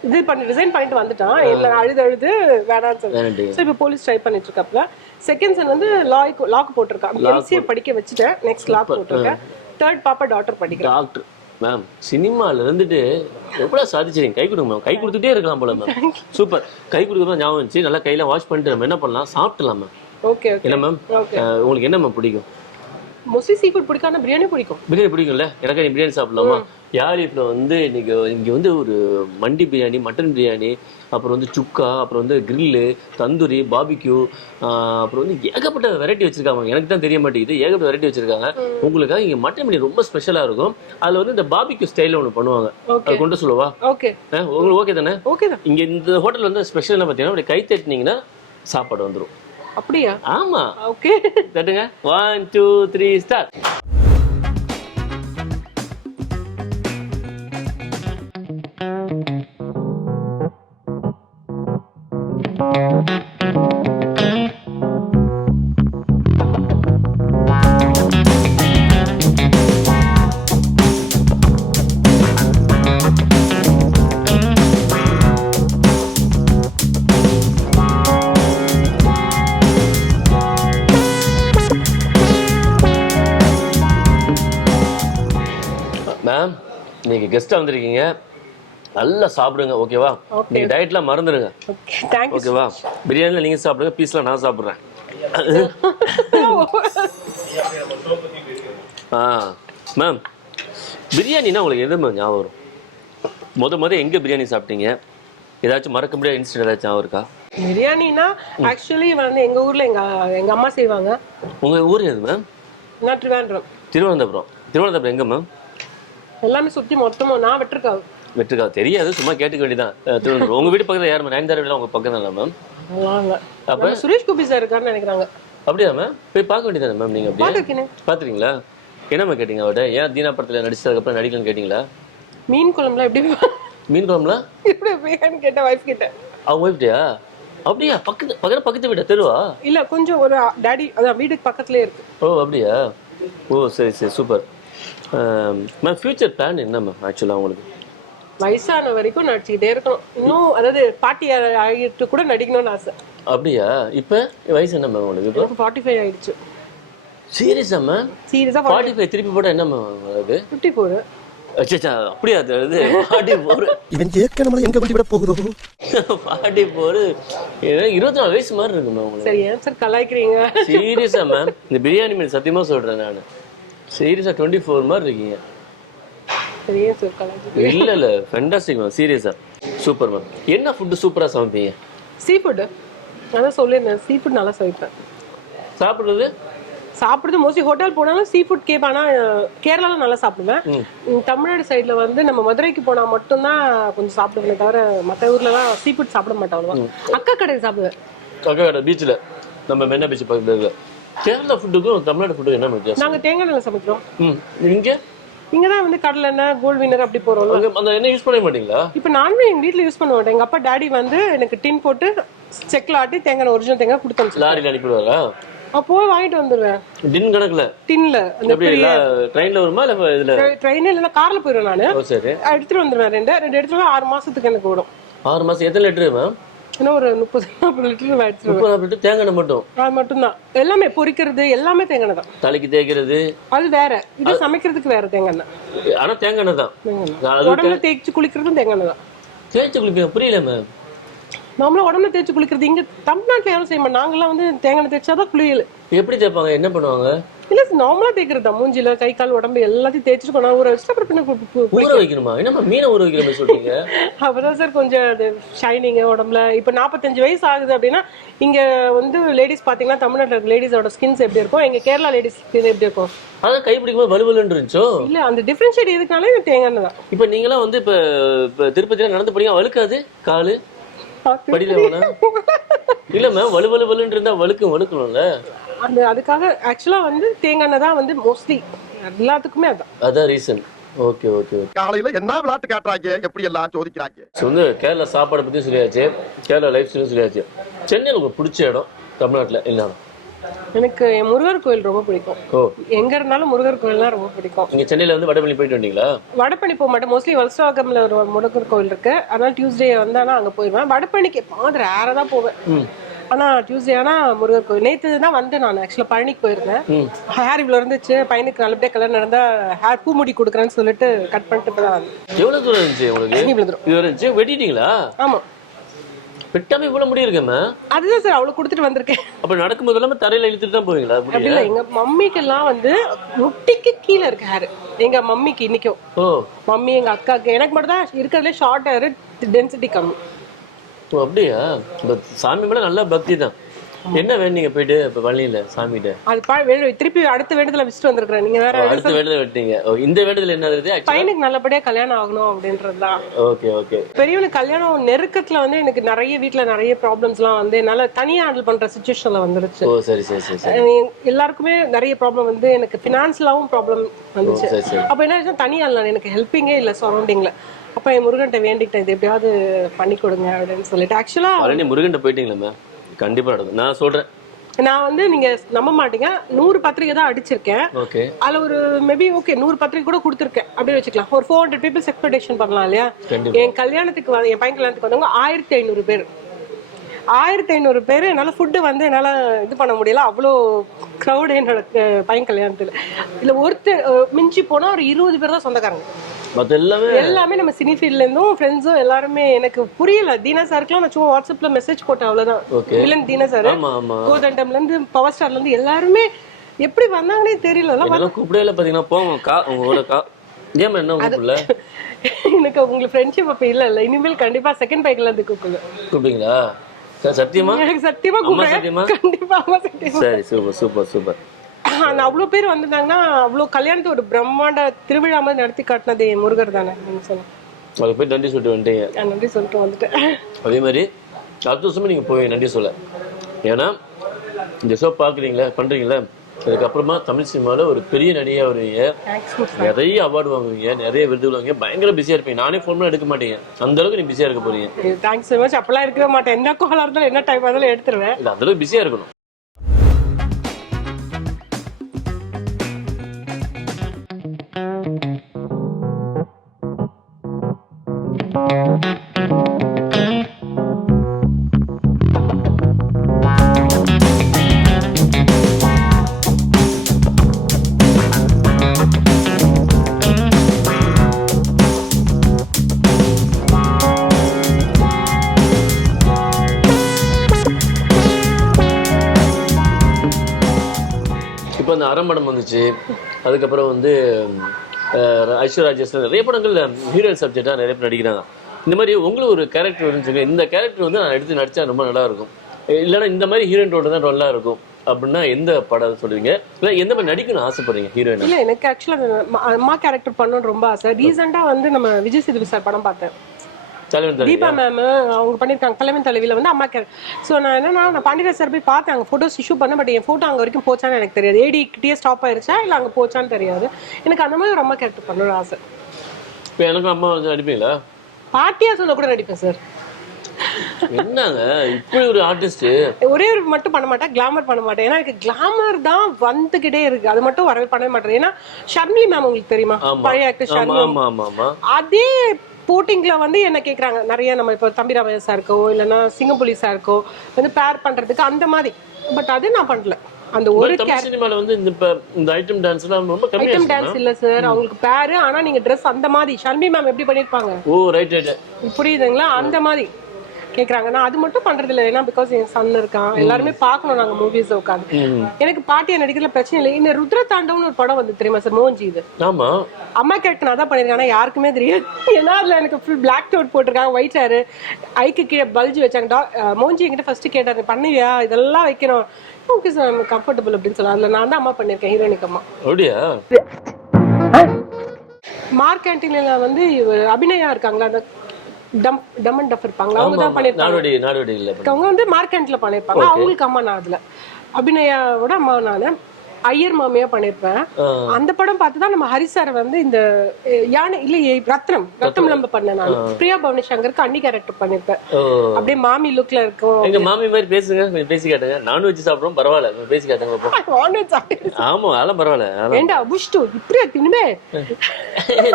இது பண்ணி ரிசைன் பண்ணிட்டு வந்துட்டான். இல்ல அழுது வேணான்னு சொல்லி இப்ப போலீஸ் ட்ரை பண்ணிட்டு இருக்காப்ல. செகண்ட் சன் வந்து லாக் போட்டிருக்கான். எம்சிஏ படிக்க வச்சுட்டேன், நெக்ஸ்ட் லாக் போட்டிருக்கேன். தேர்ட் பாப்பா டாக்டர் படிக்கிறேன். டாக்டர் மேம், சினிமால இருந்துட்டு எவ்வளவு சாதிச்சிருங்க. கை கொடுங்க மேம், கை கொடுத்துட்டே இருக்கலாம் போல மேம். சூப்பர். கை கொடுக்கறதா ஞாபகம் வந்துச்சு. நல்லா கையில வாஷ் பண்ணிட்டு நம்ம என்ன பண்ணலாம், சாப்பிடலாம் மேம். ஓகே இல்ல மேம், உங்களுக்கு என்ன மேம் பிடிக்கும்? மோஸ்ட்லி சீ ஃபுட் பிடிக்கும், ஆனா பிரியாணி பிடிக்கும். பிரியாணி பிடிக்கும்ல? எனக்கு நீ பிரியாணி சாப்பிடலாமா? யார் வீட்டில் வந்து இன்னைக்கு இங்கே வந்து ஒரு மண்டி பிரியாணி, மட்டன் பிரியாணி, அப்புறம் வந்து சுக்கா, அப்புறம் வந்து கிரில்லு, தந்தூரி, பாபிக்யூ, அப்புறம் வந்து ஏகப்பட்ட வெரைட்டி வச்சிருக்காங்க. எனக்கு தான் தெரிய மாட்டேங்குது, ஏகப்பட்ட வெரைட்டி வச்சிருக்காங்க. உங்களுக்காக இங்கே மட்டன் பிரியாணி ரொம்ப ஸ்பெஷலாக இருக்கும். அதில் வந்து இந்த பாபிக்யூ ஸ்டைலில் ஒன்று பண்ணுவாங்க, அது கொண்டு சொல்லவா? ஓகே, உங்களுக்கு ஓகே தானே? ஓகே தான். இங்கே இந்த ஹோட்டல் வந்து ஸ்பெஷல் என்ன பார்த்தீங்கன்னா, அப்படி கை தட்டினீங்கன்னா சாப்பாடு வந்துடும். அப்படியா? ஆமா, ஓகே, தட்டுங்க. 1 2 3 ஸ்டார்ட். மேம், நீங்க கெஸ்டா வந்திருக்கீங்க, நல்லா சாப்பிடுங்க, ஓகேவா? நீங்க டயட்லாம் மறந்துடுங்க, ஓகேவா? பிரியாணில நீங்க சாப்பிடுங்க, பீஸ்ல நான் சாப்பிடுறேன். மேம், பிரியாணினா உங்களுக்கு எது மேம் ஞாபகம் வரும்? முத எங்க பிரியாணி சாப்பிட்டீங்க? ஏதாச்சும் மறக்க முடியாத இன்சிடென்ட் ஏதாச்சும் ஞாபகம் இருக்கா? பிரியாணினா ஆக்சுவலி வந்து எங்க ஊர்ல எங்க அம்மா செய்வாங்க. உங்க ஊர் எது மேம்? நான் திருவாரூர். திருவனந்தபுரம் எங்க மேம்? எல்லாமே சுத்தி மொத்தமா நான் வெற்றிக்காவு தெரியாது, சும்மா கேட்டுக்க வேண்டியதான். திருவனந்தபுரம் உங்க வீட்டு பக்கத்துல யார் மேம்? நயன்தாரா உங்க பக்கம் தானே மேம்? அப்ப சுரேஷ் கோபி சார் இருக்காருன்னு நினைக்கிறாங்க. அப்படியா மேம்? போய் பார்க்க வேண்டியதானே மேம்? நீங்க அப்படியே பாத்துறீங்களா? என்னம்மா கேட்டீங்க அவட? ஏன் தீனா படத்துல நடிச்சதுக்கு அப்புறம் நடிக்கலன்னு கேட்டீங்களா? மீன் குழம்புல எப்படி? மீன் குழம்புல எப்படி வேன்னு கேட்ட வைஃப் கிட்ட. அவங்க வைஃப்டியா? அப்படியா? பக்கத்து வீட்டா? தெருவா? இல்ல, கொஞ்சம் ஒரு டாடி அதான் வீட்டுக்கு பக்கத்துலயே இருக்கு. ஓ அப்படியா? ஓ சரி சரி, சூப்பர். மேம், ஃபியூச்சர் பிளான் என்ன மேம் ஆக்சுவலாக உங்களுக்கு? வயசான வரைக்கும் நடிச்சுக்கிட்டே இருக்கணும். இன்னும் அதாவது பாட்டி ஆகிட்டு கூட நடிக்கணும்னு ஆசை. அப்படியா? இப்போ வயசு என்ன மேம் உங்களுக்கு? இப்போ 45 ஆயிடுச்சு. சீரியஸா மேம்? சீரியஸா 45 திருப்பி போட்டால் என்ன மேம் அது? 54. அச்சா, அப்படியா? அது 44. இவன் ஜேக்க நம்மள எங்க கொண்டு விட போகுதோ? 44 24 வயசு மாதிரி இருக்கு மேம் உங்களுக்கு. சரி, ஆன்சர் கலாய்க்கிறீங்க. சீரியஸா மேம்? இந்த பிரியாணி மீன் சத்தியமா சொல்றேன் நான். சீரியஸா 24 மாதிரி இருக்கீங்க. சரியா சார் கலாய்க்கிறீங்க. இல்ல ஃபேண்டாஸ்டிக் மேம், சீரியஸா சூப்பர் மேம். என்ன ஃபுட் சூப்பரா சமைப்பீங்க? Seafood. நான் சொல்லிருந்தேன், சீ ஃபுட் நல்லா சமைப்பேன். சாப்பிடுறது மோஸ்ட்லி ஹோட்டல் போனாலும் சீ ஃபுட் கேட்பேன். ஆனால் கேரளாவில் நல்லா சாப்பிடுவேன். தமிழ்நாடு சைடில் வந்து நம்ம மதுரைக்கு போனால் மட்டும்தான் கொஞ்சம் சாப்பிடுவேன், தவிர மற்ற ஊர்லலாம் சீ ஃபுட் சாப்பிட மாட்டேன் அவ்வளோவா. அக்கா கடை சாப்பிடுவேன். அக்கா கடை பீச்சில், நம்ம மென்ன பீச் பக்கத்தில். கேரளா ஃபுட்டுக்கும் தமிழ்நாடு ஃபுட்டுக்கும் என்ன வித்தியாசம்? நாங்கள் தேங்காய் எண்ணெய் சமைக்கிறோம். இங்கே தான் வந்து கடலை எண்ணெய், கோல்ட் வினர் அப்படி போகிறோம். அந்த எண்ணெய் யூஸ் பண்ண மாட்டீங்களா? இப்போ நானுமே எங்கள் வீட்டில் யூஸ் பண்ண மாட்டேன். எங்கள் அப்பா டாடி வந்து எனக்கு டின் போட்டு செக்கில் ஆட்டி தேங்காய் ஒரிஜினல் தேங்காய் கொடுத்து லாரியில் அனுப்பிடுவாரா? அப்போ வாங்கிட்டு வந்துடுவேன். டின் கணக்குல? டின்ல. ட்ரெயின்ல வருமா இல்ல இதுல? ட்ரெயின்ல இல்ல கார்ல போயிடுவேன் நானு. சரி, எடுத்துட்டு வந்துடுவேன். ரெண்டு எடுத்துட்டு 6 மாசத்துக்கு எனக்கு ஓடும். 6 மாசம் எத்தனை லிட்டர் மேம்? இன்னும் ஒரு 30-40 லிட்டர் எடுத்துருவேன். 30 லிட்டர் தேங்காய் எண்ணெய் மட்டும்? அது மட்டும் தான். எல்லாமே பொரிக்கிறது எல்லாமே தேங்காய் எண்ணெய் தான். தலைக்கு தேய்க்கிறது அது வேற, இது சமைக்கிறதுக்கு வேற தேங்காய் எண்ணெய். ஆனா தேங்காய் எண்ணெய் தான். உடம்புல தேய்ச்சி குளிக்கிறதும் தேங்காய் எண்ணெய் தான். தேய்ச்சி குளிக்க புரியல மேம்? நாமளும் உடம்புல தேய்ச்சி குளிக்கிறது இங்க தமிழ்நாட்டுல யாரும் செய்ய மாட்டோம். நாங்கெல்லாம் வந்து தேங்காய் எண்ணெய் தேய்ச்சாதான் குளியல். எப்படி தேய்ப்பாங்க? என்ன பண்ணுவாங்க? இல்ல நார்மலா தேய்க்கிறதா, மூஞ்சில கை கால் உடம்பு எல்லாத்தையும் தேய்ச்சிட்டு போனா ஊற வச்சுட்டு அப்புறம் ஊற வைக்கணுமா? என்னமா மீனை ஊற வைக்கிற மாதிரி சொல்றீங்க? அப்பதான் சார் கொஞ்சம் ஷைனிங் உடம்புல. இப்ப 45 வயசு ஆகுது அப்படின்னா இங்க வந்து லேடிஸ் பாத்தீங்கன்னா தமிழ்நாட்டுல இருக்க லேடிஸோட ஸ்கின்ஸ் எப்படி இருக்கும், எங்க கேரளா லேடிஸ் ஸ்கின் எப்படி இருக்கும்? அதான் கை பிடிக்கும்போது வலுவலுன்னு இருந்துச்சோ? இல்ல, அந்த டிஃபரன்ஷியேட் எதுக்குனாலே தேங்காய் எண்ணெய் தான். இப்ப நீங்களாம் வந்து இப்ப திருப்பதியில நடந்து போனீங்க, வழுக்காது காலு படியில? இல்ல மேம், வலுவலுன்னு இருந்தா வழுக்கணும்ல. அதுக்காக ஆக்சுவலா வந்து தேங்காய் எண்ணெய் தான் வந்து மோஸ்ட்லி எல்லாத்துக்குமே அதான் ரீசன். Okay okay. காலையில என்ன விளையாட்டு காட்டுறாங்க, எப்படி எல்லாம் சோதிக்கிறாங்க. வந்து கேரளா சாப்பாடு பத்தி சொல்லியாச்சு, கேரளா லைஃப் ஸ்டைலும் சொல்லியாச்சு. சென்னையில் உங்களுக்கு பிடிச்ச இடம் தமிழ்நாட்டுல என்ன? எனக்கு முருகர் கோயில் ரொம்ப பிடிக்கும். எங்க இருந்தாலும் முருகர் கோயில்னா ரொம்ப பிடிக்கும். நீங்க சென்னையில வந்து வடபழனி போயிட்டு வந்தீங்களா? வடபழனி போக மாட்டேன், மோஸ்ட்லி வல்சவாகம்ல ஒரு முருகர் கோயில் இருக்கு, அதனால டியூஸ்டே வந்தானா அங்க போயிடுவேன். வடபழனிக்கு மாதிரி ரேரா தான் போவேன். ஆனா டியூஸ்டே ஆனா முருகர் கோயில். நேற்று தான் வந்து நான் ஆக்சுவலா பழனிக்கு போயிருந்தேன். ஹேர் இவ்வளவு இருந்துச்சு, பையனுக்கு நல்லபடியா கல்யாணம் நடந்தா ஹேர் பூ முடி கொடுக்குறேன்னு சொல்லிட்டு கட் பண்ணிட்டு தான். எவ்வளவு தூரம் இருந்துச்சு உங்களுக்கு? இவ்வளவு தூரம் இருந்துச்சு. வெட்டிட்டீங்களா? ஆமா. வெட்டாம இவ்வளவு முடி இருக்கேம்மா. அதுதான் சார் அவ்வளவு கொடுத்துட்டு வந்திருக்கேன். அப்ப நடக்கும்போது எல்லாம் தரையில இழுத்துட்டு தான் போவீங்களா? அப்படி இல்ல, எங்க மம்மிக்கு எல்லாம் வந்து முட்டிக்கு கீழே இருக்கு ஹேர். எங்க மம்மிக்கு இன்னைக்கும். ஓ மம்மி எங்க அக்காக்கு, எனக்கு மட்டும் தான் இருக்கிறதுலே ஷார்ட் ஹேர், டென்சிட்டி கம்மி. ஓ அப்படியா? சாமி மேல நல்ல பக்தி தான். என்ன வேணுங்க போயிட்டு இப்ப பழனியில சாமிகிட்ட? அது திருப்பி அடுத்த வேண்டுதல வச்சுட்டு வந்திருக்கிறேன். நீங்க வேற அடுத்த வேண்டுதல் வெட்டீங்க. இந்த வேண்டுதல் என்னது? பையனுக்கு நல்லபடியா கல்யாணம் ஆகணும் அப்படின்றதுதான். Okay okay. பெரியவனுக்கு கல்யாணம் நெருக்கத்துல வந்து எனக்கு நிறைய வீட்டுல நிறைய ப்ராப்ளம்ஸ் எல்லாம் வந்து என்னால தனியா ஹேண்டில் பண்ற சிச்சுவேஷன்ல வந்துருச்சு. ஓ சரி சரி சரி. எல்லாருக்குமே நிறைய ப்ராப்ளம் வந்து எனக்கு பினான்சியலாவும் ப்ராப்ளம் வந்துச்சு. அப்ப என்ன ஆச்சு, தனியா இல்ல, எனக்கு ஹெல்பிங்கே இல்ல சரௌண்டிங்ல. அப்ப என் முருகன்ட்ட வேண்டிக்கிட்டேன், இது எப்படியாவது பண்ணி கொடுங்க அப்படின்னு சொல்லிட்டு. ஆக்சுவலா முருகன்ட்ட போயிட்டீங்களா? கண்டிப்பா நடக்கும், நான் சொல்றேன். நான் வந்து நீங்க நம்ப மாட்டீங்க, 100 பத்திரிகை தான் அடிச்சிருக்கேன். ஓகே. அதுல ஒரு மேபி ஓகே 100 பத்திரிகை கூட கொடுத்துருக்கேன் அப்படின்னு வச்சுக்கலாம். ஒரு 400 பீப்புள்ஸ் எக்ஸ்பெக்டேஷன் பண்ணலாம் இல்லையா? என் கல்யாணத்துக்கு என் பையன் கல்யாணத்துக்கு வந்தவங்க 1500 பேர். 1500 பேர். என்னால ஃபுட்டு வந்து என்னால இது பண்ண முடியல, அவ்வளோ க்ரௌடு என்னோட பையன் கல்யாணத்துல. இல்ல ஒருத்தர் மிஞ்சி போனா ஒரு 20 பேர் தான் சொந்தக்காரங்க. எல்லாமே நம்ம சினி ஃபீல்ட்ல இருந்தும் ஃப்ரெண்ட்ஸும் எல்லாருமே. எனக்கு புரியல, தீனா சாருக்குலாம் நான் சும்மா வாட்ஸ்அப்ல மெசேஜ் போட்டேன், அவ்வளவுதான். வில்லன் தீனா சார், கோதண்டம்ல இருந்து பவர் ஸ்டார்ல இருந்து எல்லாருமே எப்படி வந்தாங்கன்னே தெரியல. கூப்பிடல பாத்தீங்கன்னா போவோம். எனக்கு உங்களுக்கு ஃப்ரெண்ட்ஷிப் அப்ப இல்ல. இனிமேல் கண்டிப்பா செகண்ட் பைக்ல இருந்து கூப்பிடுங்களா? சத்தியமா? எனக்கு சத்தியமா கூப்பிடுறேன். கண்டிப்பா அம்மா சத்தியமா. சரி சூப்பர் சூப்பர் சூப்பர். அவ்வளவு பேர் வந்திருந்தாங்கன்னா அவ்வளவு கல்யாணத்தை ஒரு பிரம்மாண்ட திருவிழா மாதிரி நடத்தி காட்டினது முருகர் தானே. நீங்க சொல்லுங்க. அது போய் நன்றி சொல்லிட்டு வந்துட்டீங்க. நன்றி சொல்லிட்டு வந்துட்டேன். அதே மாதிரி அடுத்த வருஷமே நீங்க போய் நன்றி சொல்ல. ஏன்னா இந்த ஷோ பாக்குறீங்களா, பண்றீங்களா, அதுக்கப்புறமா தமிழ் சினிமாவில் ஒரு பெரிய நடிகை வருவீங்க, நிறைய அவார்டு வாங்குவீங்க, நிறைய விருது வாங்குவீங்க, பயங்கர பிஸியா இருப்பீங்க. நானே ஃபோன் பண்ண எடுக்க மாட்டீங்க, அந்த அளவுக்கு நீ பிஸியா இருக்க போறீங்க. Thanks so much. அப்பெல்லாம் இருக்கவே மாட்டேன், என்ன காலா இருந்தாலும் என்ன டைம் இருந்தாலும் எடுத்துருவேன். இல்ல அந்த அளவுக்கு பிஸியா இருக்கணும். இப்போ அந்த அரம்படம் வந்துச்சு, அதுக்கப்புறம் வந்து ஐஸ்வர்ராஜேஷ் நிறைய படங்கள்ல ஹீரோயின் சப்ஜெக்டா நிறைய பேர் நடிக்கிறாங்க. இந்த மாதிரி உங்களுக்கு ஒரு கேரக்டர் இருந்துச்சு, இந்த கேரக்டர் வந்து நான் எடுத்து நடிச்சா ரொம்ப நல்லா இருக்கும், இல்லைன்னா இந்த மாதிரி ஹீரோயின் ரோடு தான் நல்லா இருக்கும் அப்படின்னா எந்த படம் சொல்லுவீங்க? இல்லை எந்த மாதிரி நடிக்கணும்னு ஆசைப்படுறீங்க ஹீரோயின்? இல்லை, எனக்கு ஆக்சுவலாக அம்மா கேரக்டர் பண்ணணும்னு ரொம்ப ஆசை. ரீசெண்டாக வந்து நம்ம விஜய் சேதுபதி சார் படம் பார்த்தேன், தீபா மேம் அவங்க பண்ணியிருக்காங்க தலைவன் தலைவியில் வந்து அம்மா கேரக்டர். ஸோ நான் என்னன்னா, நான் பாண்டியராஜ் சார் போய் பார்த்தேன், அங்கே ஃபோட்டோஸ் இஷ்யூ பண்ண, பட் என் ஃபோட்டோ அங்கே வரைக்கும் போச்சான்னு எனக்கு தெரியாது. ஏடிக்கிட்டே ஸ்டாப் ஆயிருச்சா இல்லை அங்கே போச்சான்னு தெரியாது. எனக்கு அந்த மாதிரி ஒரு அம்மா கேரக்டர் பண்ணணும்னு ஆசை. இப்போ எனக்கு அம்மா வந்து நடிப்பீங்களா? பாட்டியா சொல்ல கூட நடிப்பேன் சார். என்னங்க இப்படி ஒரு ஆர்டிஸ்ட்? ஒரே ஒரு மட்டும் பண்ண மாட்டேன், கிளாமர் பண்ண மாட்டேன். ஏன்னா எனக்கு கிளாமர் தான் வந்துகிட்டே இருக்கு, அது மட்டும் வரவே பண்ண மாட்டேன். ஏன்னா ஷர்மிலி மேம் உங்களுக்கு தெரியுமா, பழைய ஆக்டர் ஷர்மிலி, அதே போட்டிங்ல வந்து என்ன கேக்குறாங்க நிறைய. நம்ம இப்போ தம்பி ராமையா சாருக்கோ இல்லைன்னா சிங்கப்புலி சாருக்கோ வந்து பேர் பண்றதுக்கு அந்த மாதிரி, பட் அது நான் பண்ணல. அந்த ஒரு சினிமால வந்து இந்த ஐட்டம் டான்ஸ்லாம் ரொம்ப கம்மி. ஐட்டம் டான்ஸ் இல்ல சார், அவங்களுக்கு பேரு, ஆனா நீங்க ட்ரெஸ் அந்த மாதிரி ஷர்மி மேம் எப்படி பண்ணிருப்பாங்க. ஓ ரைட் ரைட், புரியுதுங்களா? அந்த மாதிரி கேக்குறாங்க. நான் அது மட்டும் பண்றது இல்லை, ஏன்னா பிகாஸ் என் சன் இருக்கான், எல்லாருமே பாக்கணும் நாங்க மூவிஸ் உட்காந்து. எனக்கு பாட்டியா நடிக்கிறதுல பிரச்சனை இல்லை. இந்த ருத்ர தாண்டவம்னு ஒரு படம் வந்து தெரியுமா சார், மோகன்ஜி? இது ஆமா அம்மா கேரக்டர் நான் தான் பண்ணிருக்கேன், ஆனா யாருக்குமே தெரியாது. ஏன்னா அதுல எனக்கு ஃபுல் பிளாக் டவுட் போட்டிருக்காங்க, ஒயிட் ஹேர், ஐக்கு கீழே பல்ஜ் வச்சாங்க. மோகன்ஜி என்கிட்ட ஃபர்ஸ்ட் கேட்டாரு, பண்ணுவியா இதெல்லாம் வைக்கணும்? ஓகே சார், கம்ஃபர்டபுள் அப்படின்னு சொல்லலாம். அதுல நான் தான் அம்மா பண்ணிருக்கேன், ஹீரோயினுக்கு அம்மா. மார்க் கேன்டீன்ல வந்து அபிநயா இருக்காங்களா, அந்த டம் அண்ட் டஃப் இருப்பாங்களா, அவங்க தான் பண்ணிருப்பாங்க. அவங்க வந்து மார்க்கெண்ட்ல பண்ணிருப்பாங்க, அவங்களுக்கு அம்மா நான். அதுல அபிநயாவோட அம்மா நானு ஐயர் மாமியா பண்ணிருப்பேன். அந்த படம் பார்த்துதான் நம்ம ஹரி சார் வந்து இந்த யானை இல்ல ரத்னம் நம்ம பண்ண. நான் பிரியா பவனி சங்கருக்கு அண்ணி கேரக்டர் பண்ணிருப்பேன். அப்படியே மாமி லுக்ல இருக்கும். எங்க மாமி மாதிரி பேசுங்க, பேசி காட்டுங்க. நான்வெஜ் சாப்பிடுறோம் பரவாயில்ல, பேசி காட்டுங்க. நான்வெஜ் சாப்பிட்டு ஆமா அதெல்லாம் பரவாயில்ல. ஏண்டா புஷ்டு இப்படியா தின்னுமே?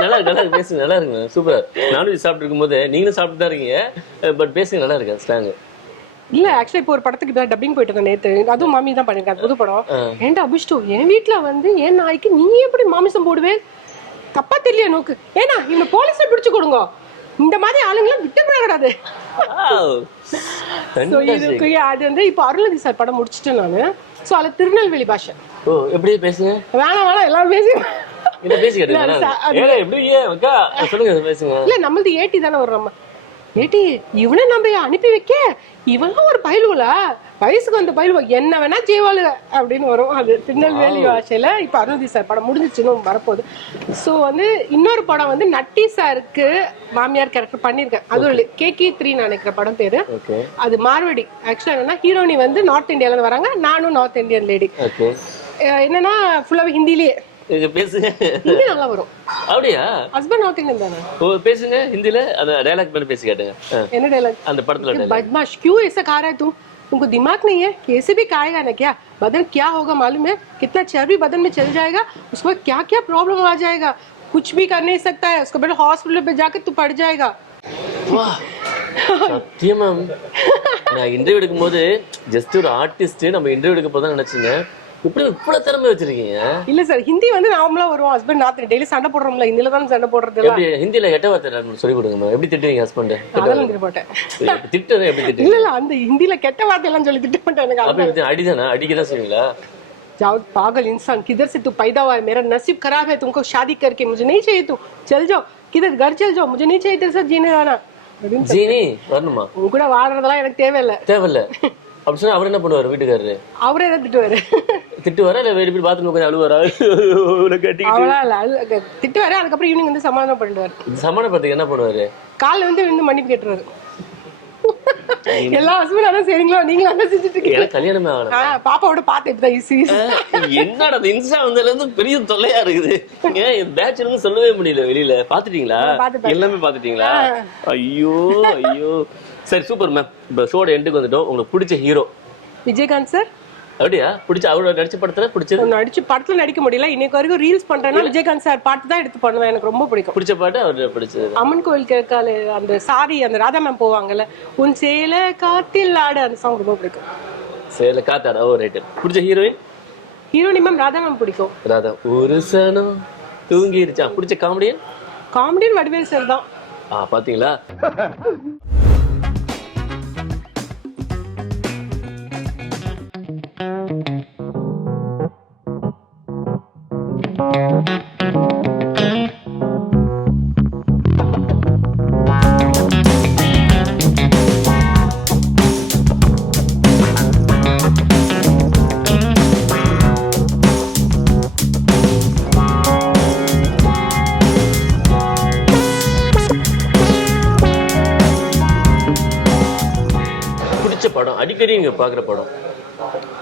நல்லா இருக்கு பேசுங்க, நல்லா இருக்குங்க, சூப்பர். நான்வெஜ் சாப்பிட்டு இருக்கும் போது நீங்களும் சாப்பிட்டு தான் இருக்கீங்க, பட் பேசுங்க, நல்லா இருக்கு ஸ்லாங். இல்ல ஆக்சுவலி இப்போ ஒரு படத்துக்கு தான் டப்பிங் போயிட்டு இருந்தேன் நேத்து, அதுவும் மாமி தான் பண்ணிருக்காங்க, புது படம். ஏன்டா அபிஷ்டு, என் வீட்டுல வந்து என் நாய்க்கு நீ எப்படி மாமிசம் போடுவேன்? தப்பா தெரியல நோக்கு. ஏன்னா இந்த போலீஸை பிடிச்சு கொடுங்க, இந்த மாதிரி ஆளுங்களாம் விட்டு விடக்கூடாது. ஸோ இதுக்கு அது வந்து இப்போ அருள்நிதி சார் படம் முடிச்சுட்டேன் நான். ஸோ அதில் திருநெல்வேலி பாஷை. ஓ எப்படி பேசுங்க? வேணாம் எல்லாரும் பேசி இதை பேசி கேட்டுங்க. எப்படி அக்கா சொல்லுங்க பேசுங்க. இல்லை நம்மளது ஏட்டி தானே வர்றோம். ஏட்டி இவனை நம்ம அனுப்பி வைக்க இவெல்லாம் ஒரு பயிலுவலா வயசுக்கு வந்த பயிலுவா என்ன வேணா செய்வாளுங்க அப்படின்னு வரும். அது திருநெல்வேலி பாஷையில இப்ப அருள்நிதி சார் படம் முடிஞ்சிச்சுன்னு வரப்போகுது. ஸோ வந்து இன்னொரு படம் வந்து நட்டி சாருக்கு மாமியார் கேரக்டர் பண்ணிருக்கேன். அது ஒரு KK3 நினைக்கிற படம் பேரு. அது மார்வடி. ஆக்சுவலா என்னன்னா ஹீரோனி வந்து நார்த் இந்தியால இருந்து வராங்க, நானும் நார்த் இந்தியன் லேடி. என்னன்னா ஃபுல்லாவே ஹிந்திலேயே பேசுங்க. ஹிந்தி நல்லா வரும். அப்படியா? ஹஸ்பண்ட் நார்த் இந்தியன் தானே. ஓ பேசுங்க ஹிந்தில. அந்த டயலாக் பண்ணி பேசி கேட்டுங்க. என்ன டயலாக்? அந்த படத்துல டயலாக். बदमाश क्यों ऐसा खा रहा है तुम? तुमको दिमाग नहीं है? कैसे भी खाएगा ना क्या? बदन क्या होगा मालूम है? कितना चर्बी बदन में चल जाएगा, उसको क्या क्या प्रॉब्लम आ जाएगा, कुछ भी कर नहीं सकता है, उसको पहले हॉस्पिटल पे जाकर तू पड़ जाएगा. சத்தியமா நான் இன்டர்வியூ எடுக்கும் போது ஜஸ்ட் ஒரு ஆர்டிஸ்ட் நம்ம இன்டர்வியூ எடுக்க போதான் நினைச்சீங்க. இப்படி இவ்வளவு திறமை வச்சிருக்கீங்க. இல்ல சார் ஹிந்தி வந்து நார்மலா வரும். ஹஸ்பண்ட் நார்த் டெய்லி சண்டை போடுறோம்ல, ஹிந்தில தான் சண்டை போடுறது. எப்படி ஹிந்தில கெட்ட வார்த்தை சொல்லி கொடுங்க. எப்படி திட்டுவீங்க ஹஸ்பண்ட்? அதெல்லாம் திட்ட மாட்டேன். திட்டுறது எப்படி திட்டு? இல்ல அந்த ஹிந்தில கெட்ட வார்த்தை எல்லாம் சொல்லி திட்ட மாட்டேன். எனக்கு அப்படி அடிதானா? அடிக்கதான் செய்வீங்களா? जाओ पागल इंसान, किधर से तू पैदा हुआ है, मेरा नसीब खराब है, तुमको शादी करके मुझे नहीं चाहिए, तू चल जाओ, किधर घर चल जाओ, मुझे नहीं चाहिए तेरे साथ जीने वाला. ஜீனி வரணுமா? உங்க கூட வாடுறதெல்லாம் எனக்கு தேவையில்லை. அப்படி சொன்னா அவர் என்ன பண்ணுவாரு வீட்டுக்காரரு? அவரே தான் திட்டுவாரு. திட்டுவாரா இல்ல வேறு போய் பாத்ரூம் போய் அழுவாரா? திட்டுவாரு. அதுக்கப்புறம் ஈவினிங் வந்து சமாதானம் பண்ணிடுவாரு. சமாதானப்படுறதுக்கு என்ன பண்ணுவாரு? காலைல வந்து மன்னிப்பு கேட்டுருவாரு. எல்லா ஹஸ்பண்ட் அதான் சரிங்களா, நீங்களும் அதான் செஞ்சுட்டு இருக்கீங்க. கல்யாணமே ஆகணும். பாப்பாவோட பாத்து இப்பதான் ஈஸி. என்னடா இன்ஸ்டா வந்ததுல இருந்து பெரிய தொல்லையா இருக்குது. பேச்சுலன்னு சொல்லவே முடியல. வெளியில பாத்துட்டீங்களா? எல்லாமே பாத்துட்டீங்களா? ஐயோ ஐயோ. சரி சூப்பர் மேம். இப்ப ஷோட எண்டுக்கு வந்துட்டோம். உங்களுக்கு பிடிச்ச ஹீரோ? விஜயகாந்த் சார். அப்படியா? பிடிச்ச அவரோட நடிச்ச படத்துல பிடிச்சது? நடிச்சு படத்துல நடிக்க முடியல, இன்னைக்கு வரைக்கும் ரீல்ஸ் பண்றேன்னா விஜயகாந்த் சார் பாட்டு தான் எடுத்து பண்ணுவேன். எனக்கு ரொம்ப பிடிக்கும். பிடிச்ச பாட்டு அவரோட பிடிச்சது அம்மன் கோவில் கேட்கால அந்த சாரி அந்த ராதா மேம் போவாங்கல்ல, உன் சேல காத்தில் ஆடு, அந்த சாங் ரொம்ப பிடிக்கும். சேல காத்தாடா. ஓ ரைட். பிடிச்ச ஹீரோயின்? ஹீரோனி மேம் ராதா மேம் பிடிக்கும். ராதா ஒரு சனம் தூங்கிருச்சா. பிடிச்ச காமெடியன்? காமெடியன் வடிவேல் சார் தான். பாத்தீங்களா? படம் அடிக்கடி நீங்க பாக்குற படம்?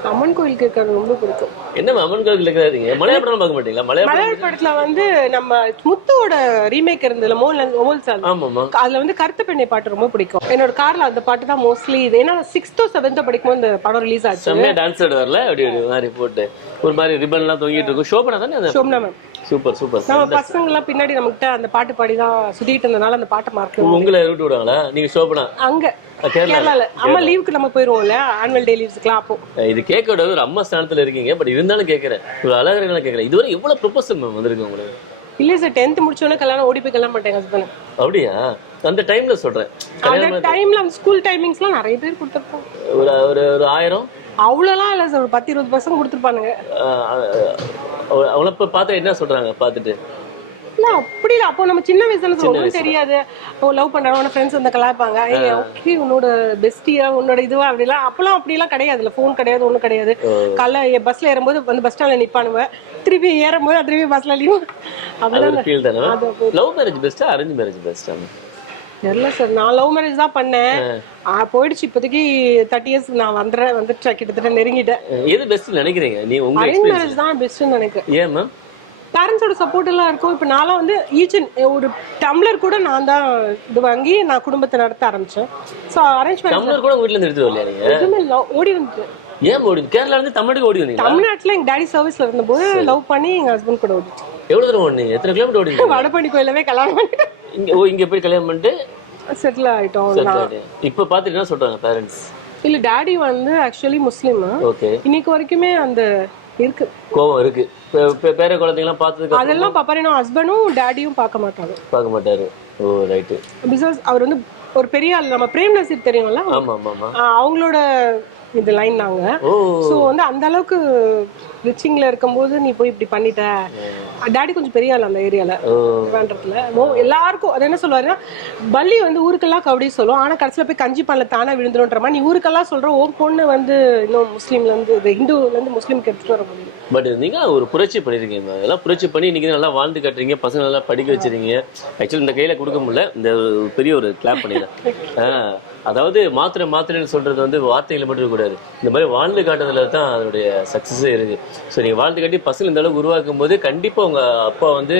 அம்மன் கோயில் கேட்கறது ரொம்ப பிடிக்கும். என்ன அம்மன் கோயில் கேட்கறீங்க? மலையாள படம் பார்க்க மாட்டீங்களா? மலையாள படத்துல வந்து நம்ம முத்துவோட ரீமேக் இருந்ததுல மோல் சால். ஆமாமா. அதுல வந்து கருத்து பெண்ணை பாட்டு ரொம்ப பிடிக்கும். என்னோட கார்ல அந்த பாட்டு தான் மோஸ்ட்லி. இது ஏன்னா 6th or 7th படிக்கும்போது இந்த படம் ரிலீஸ் ஆச்சு. செம்மையா டான்ஸ் ஆட வரல அப்படி மாதிரி போட்டு ஒரு மாதிரி ரிப்பன் எல்லாம் தொங்கிட்டு இருக்கும். ஷோபனா தானே அது? ஷோபனா மேம். Super super. நம்ம பசங்க எல்லாம் பின்னாடி நமக்கிட்ட அந்த பாட்டு பாடி தான் சுத்திட்டு இருந்தனால அந்த பாட்டை மார்க். உங்களை விட்டு விடுவாங்களா? நீங்க ஷோபனா அங்க கேரளால அம்மா லீவுக்கு நம்ம போயிருவோம்ல, ஆனுவல் டே லீவ்ஸ்க்குலாம். அப்போ இது கேட்க விட ஒரு அம்மா ஸ்தானத்துல இருக்கீங்க. பட் இருந்தாலும் கேட்கறேன், ஒரு அழகா கேட்கறேன். இதுவரை எவ்வளவு ப்ரொபோசல் மேம் வந்திருக்கு உங்களுக்கு? இல்ல சார் 10th முடிச்சோனே கல்யாணம் ஓடி போய் கல்யாணம் பண்ணிட்டேன் ஹஸ்பண்ட். அப்படியா? அந்த டைம்ல சொல்றேன். அந்த டைம்ல ஸ்கூல் டைமிங்ஸ்லாம் நிறைய பேர் கொடுத்துருப்போம். ஒரு ஒரு 1000 அவ்வளோலாம் இல்லை சார், ஒரு 10-20% கொடுத்துருப்பானுங்க. அவங்கள இப்போ பார்த்து என்ன சொல்றாங்க பார்த்துட்டு? இல்லை அப்படி இல்லை, அப்போ நம்ம சின்ன வயசுல ஒன்றும் தெரியாது. லவ் பண்ணுறவங்க ஃப்ரெண்ட்ஸ் வந்து கலாய்ப்பாங்க, ஏய் ஓகே உன்னோட பெஸ்டியா உன்னோட இதுவா அப்படிலாம். அப்பெல்லாம் அப்படிலாம் கிடையாது, இல்லை ஃபோன் கிடையாது ஒன்றும் கிடையாது. காலைல பஸ்ல ஏறும்போது வந்து பஸ் ஸ்டாண்ட்ல நிற்பானுவேன், திருப்பி ஏறும்போது திருப்பி பஸ்ல லீவ். அப்படிலாம் லவ் மேரேஜ் பெஸ்டா அரேஞ்ச் மேரேஜ் பெஸ்டா? தெரியல சார், நான் லவ் மேரேஜ் தான் பண்ணேன். போயிடுச்சு இப்போதைக்கு 30 years நான் வந்துட்டேன், கிட்டத்தட்ட நெருங்கிட்டேன். எது பெஸ்ட் நினைக்கிறீங்க நீங்க? உங்க அரேஞ்ச் மேரேஜ் தான் பெஸ்ட்னு நினைக்கிறேன். ஏன் மேம்? பேரண்ட்ஸோட சப்போர்ட் எல்லாம் இருக்கும். இப்போ நான்லாம் வந்து ஒரு டம்ளர் கூட நான் தான் இது வாங்கி நான் குடும்பத்தை நடத்த ஆரம்பிச்சேன். So arrange marriage. டம்ளர் கூட வீட்ல இருந்து எடுத்து வரலையா நீங்க? எதுவுமே இல்லை, ஓடி வந்துட்டு. ஏன் ஓடி? கேரளால இருந்து தமிழ்நாட்டுக்கு ஓடி வந்தீங்க? தமிழ்நாட்டுல எங்க டாடி சர்வீஸ்ல இருந்தபோது லவ் பண்ணி எங்க ஹஸ்பண்ட் கூட ஓடிச்சு. எவ்வளவு தூரம் ஓடுனீங்க? எத்தனை கிலோமீட்டர் ஓடிங்க? வடபழனி கோயிலவே கல்யாணம் பண்ணிட்டு இங்க போய் கல்யாணம் பண்ணிட்டு செட்டில் ஆயிட்டோம். இப்ப பாத்துட்டு என்ன சொல்றாங்க பேரண்ட்ஸ்? இல்ல டாடி வந்து ஆக்சுவலி முஸ்லீம். ஓகே. இன்னைக்கு வரைக்குமே அந்த இருக்கு, கோவம் இருக்கு. பேர குழந்தைங்கலாம் பார்த்ததுக்கு அதெல்லாம் பாப்பாரு. நான் ஹஸ்பண்டும் டாடியும் பார்க்க மாட்டாரு. பார்க்க மாட்டாரு. ஓ ரைட். பிகாஸ் அவர் வந்து ஒரு பெரிய ஆள் நம்ம பிரேம் நசீர் தெரியும்ல, ஆமா ஆமா ஆமா. அவங்களோட இது லைன் நாங்க. ஓ ஸோ வந்து அந்த அளவுக்கு ரிச்சிங்ல இருக்கும்போது நீ போய் இப்படி பண்ணிட்ட. டாடி கொஞ்சம் பெரிய ஆள் அந்த ஏரியால வேண்டத்துல. எல்லாருக்கும் அது என்ன சொல்லுவாருன்னா, பள்ளி வந்து ஊருக்கெல்லாம் கபடி சொல்லும், ஆனா கடைசியில போய் கஞ்சி பண்ணல தானே விழுந்துருன்ற மாதிரி நீ ஊருக்கெல்லாம் சொல்ற, உன் பொண்ணு வந்து இன்னும் முஸ்லீம்ல இருந்து ஹிந்துல இருந்து முஸ்லீம்க்கு எடுத்துட்டு வர முடியும். பட் நீங்க ஒரு புரட்சி பண்ணிருக்கீங்க, எல்லாம் புரட்சி பண்ணி இன்னைக்கு நல்லா வாழ்ந்து காட்டுறீங்க, பசங்க நல்லா படிக்க வச்சிருக்கீங்க. ஆக்சுவலி இந்த கையில கொடுக்க முடியல, இந்த பெரிய ஒரு கிளாப் பண்ணிடுறேன். அதாவது மாத்திரைன்னு சொல்றது வந்து வார்த்தைகளை மட்டும் இருக்கக்கூடாது, இந்த மாதிரி வாழ்ந்து காட்டுறதுல தான் அதனுடைய சக்சஸே இருக்கு. ஸோ நீங்க வாழ்ந்து காட்டி பசங்க இந்த அளவுக்கு உருவாக்கும் போது கண்டிப்பா உங்க அப்பா வந்து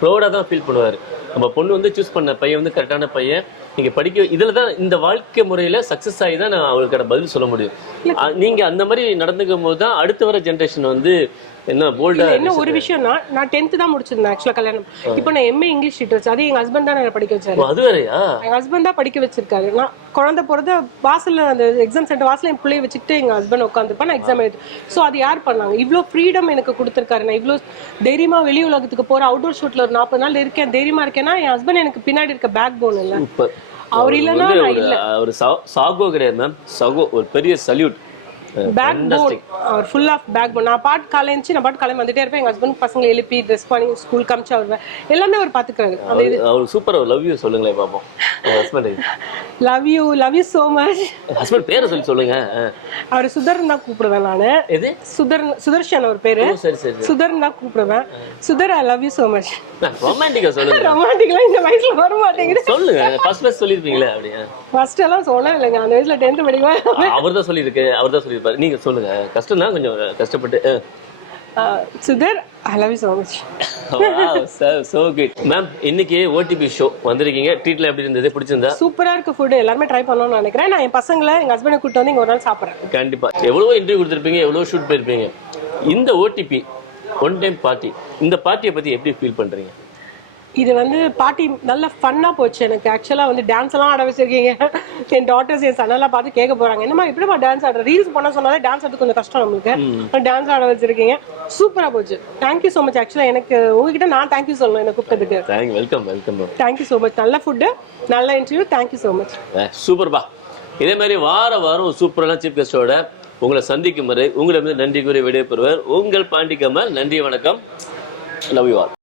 ப்ரௌடா தான் ஃபீல் பண்ணுவாரு. நம்ம பொண்ணு வந்து சூஸ் பண்ண பையன் வந்து கரெக்டான பையன், நீங்க படிக்க இதுல தான் இந்த வாழ்க்கை முறையில சக்சஸ் ஆகி தான் நான் அவளுக்கான பதில் சொல்ல முடியும். நீங்க அந்த மாதிரி நடந்துக்கும் போது தான் அடுத்த வர ஜென்ரேஷன் வந்து என்ன போல்டா. என்ன ஒரு விஷயம்னா, நான் 10th தான் முடிச்சிருந்தேன் ஆக்சுவலா கல்யாணம். இப்போ நான் MA இங்கிலீஷ் லிட்டரேச்சர், அது எங்க ஹஸ்பண்ட் தான் படிக்க வச்சாரு. அது வேறயா? எங்க ஹஸ்பண்ட் தான் படிக்க வச்சிருக்காரு. நான் குழந்தை பிறந்த வாசல்ல அந்த எக்ஸாம் சென்டர் வாசல்ல என் பிள்ளைய வச்சுக்கிட்டு எங்க ஹஸ்பண்ட் உட்காந்துருப்பேன், நான் எக்ஸாம் எழுது. ஸோ அது யார் பண்ணாங்க? இவ்வளோ ஃப்ரீடம் எனக்கு கொடுத்துருக்காரு. நான் இவ்வளோ தைரியமா வெளி உலகத்துக்கு போற, அவுட்டோர் ஷூட்ல ஒரு 40 நாள் இருக்கேன், தைரியமா இருக்கேன்னா என் ஹஸ்பண்ட் எனக்கு பின்னாடி இருக்க பேக் போன் இல்ல. அவர் இல்லைன்னா நான் இல்ல. ஒரு சாகோ கிடையாது மேம், சகோ ஒரு பெரிய சல்யூட். பேக் போன், அவர் ஃபுல் ஆஃப் பேக் போன். நான் பாட்டு காலை எழுந்துச்சு, நான் பாட்டு காலை வந்துட்டே இருப்பேன். எங்க ஹஸ்பண்ட் பசங்களை எழுப்பி ட்ரெஸ் பண்ணி ஸ்கூல் காமிச்சு அவர் எல்லாமே அவர் பாத்துக்கிறாரு. அவர் சூப்பர். லவ் யூ சொல்லுங்களேன் பாப்போம். Husband love you so much. Husband பேரை சொல்லுங்க. அவர் சுதர்ன்னு தான் கூப்பிடுவேன் நானு. எது? சுதர்ஷன் அவர் பேரு. சரி சரி. சுதர்ன்னு தான் கூப்பிடுவேன். Sudhar, I love you so much. ரொமான்டிக்கா சொல்லுங்க. ரொமான்டிக்கா இந்த வயசுல வர மாட்டேங்குது. சொல்லுங்க. ஃபர்ஸ்ட் சொல்லிருப்பீங்களே அப்படியே. ஃபர்ஸ்ட் எல்லாம் சொன்னேன் இல்லைங்க, அந்த வயசுல 10th படிக்கும்போது. அவர் தான் சொல்லியிருப்பாரு. நீங்க சொல்லுங்க. கஷ்டம் தான், கொஞ்சம் கஷ்டப்பட்டு. Sudhar, I love you so much. So good ma'am. இன்னைக்கு ஓடிபி ஷோ வந்திருக்கீங்க, ட்ரீட்ல எப்படி இருந்தது? பிடிச்சிருந்தா? சூப்பரா இருக்கு ஃபுட், எல்லாரும் ட்ரை பண்ணணும்னு நினைக்கிறேன். நான் என் பசங்களை எங்க ஹஸ்பண்டை கூட்டு வந்து இங்க ஒரு நாள் சாப்பிடுறேன். கண்டிப்பா. எவ்வளவோ இன்டர்வியூ கொடுத்துருப்பீங்க, எவ்வளவோ ஷூட் போயிருப்பீங்க. இந்த ஓடிபி ஒன் டைம் பார்ட்டி, இந்த பார்ட்டியை பத்தி எப்படி ஃபீல் பண்றீங்க? இது வந்து பார்ட்டி நல்ல ஃபன்னா போச்சு எனக்கு. ஆக்சுவலா வந்து டான்ஸ் எல்லாம் ஆட வச்சிருக்கீங்க. என் டாட்டர்ஸ் என் சன்னெல்லாம் பார்த்து கேட்க போறாங்க, என்னமா எப்படிமா டான்ஸ் ஆடுற? ரீல்ஸ் பண்ண சொன்னாலே டான்ஸ் ஆடுறது கொஞ்சம் கஷ்டம் நம்மளுக்கு, டான்ஸ் ஆட வச்சிருக்கீங்க. சூப்பரா போச்சு. Thank you so much. ஆக்சுவலா எனக்கு உங்ககிட்ட நான் தேங்க்யூ சொல்லணும் என்ன கூப்பிட்டதுக்கு. வெல்கம். Thank you so much. நல்ல ஃபுட்டு, நல்ல இன்டர்வியூ. Thank you so much. சூப்பர்பா. இதே மாதிரி வாரம் சூப்பரான சீஃப் கெஸ்டோட உங்களை சந்திக்கும் வரை உங்களிடம் நன்றி கூறி விடைபெறுவர் உங்கள் பாண்டி கமல். நன்றி, வணக்கம். Love you all.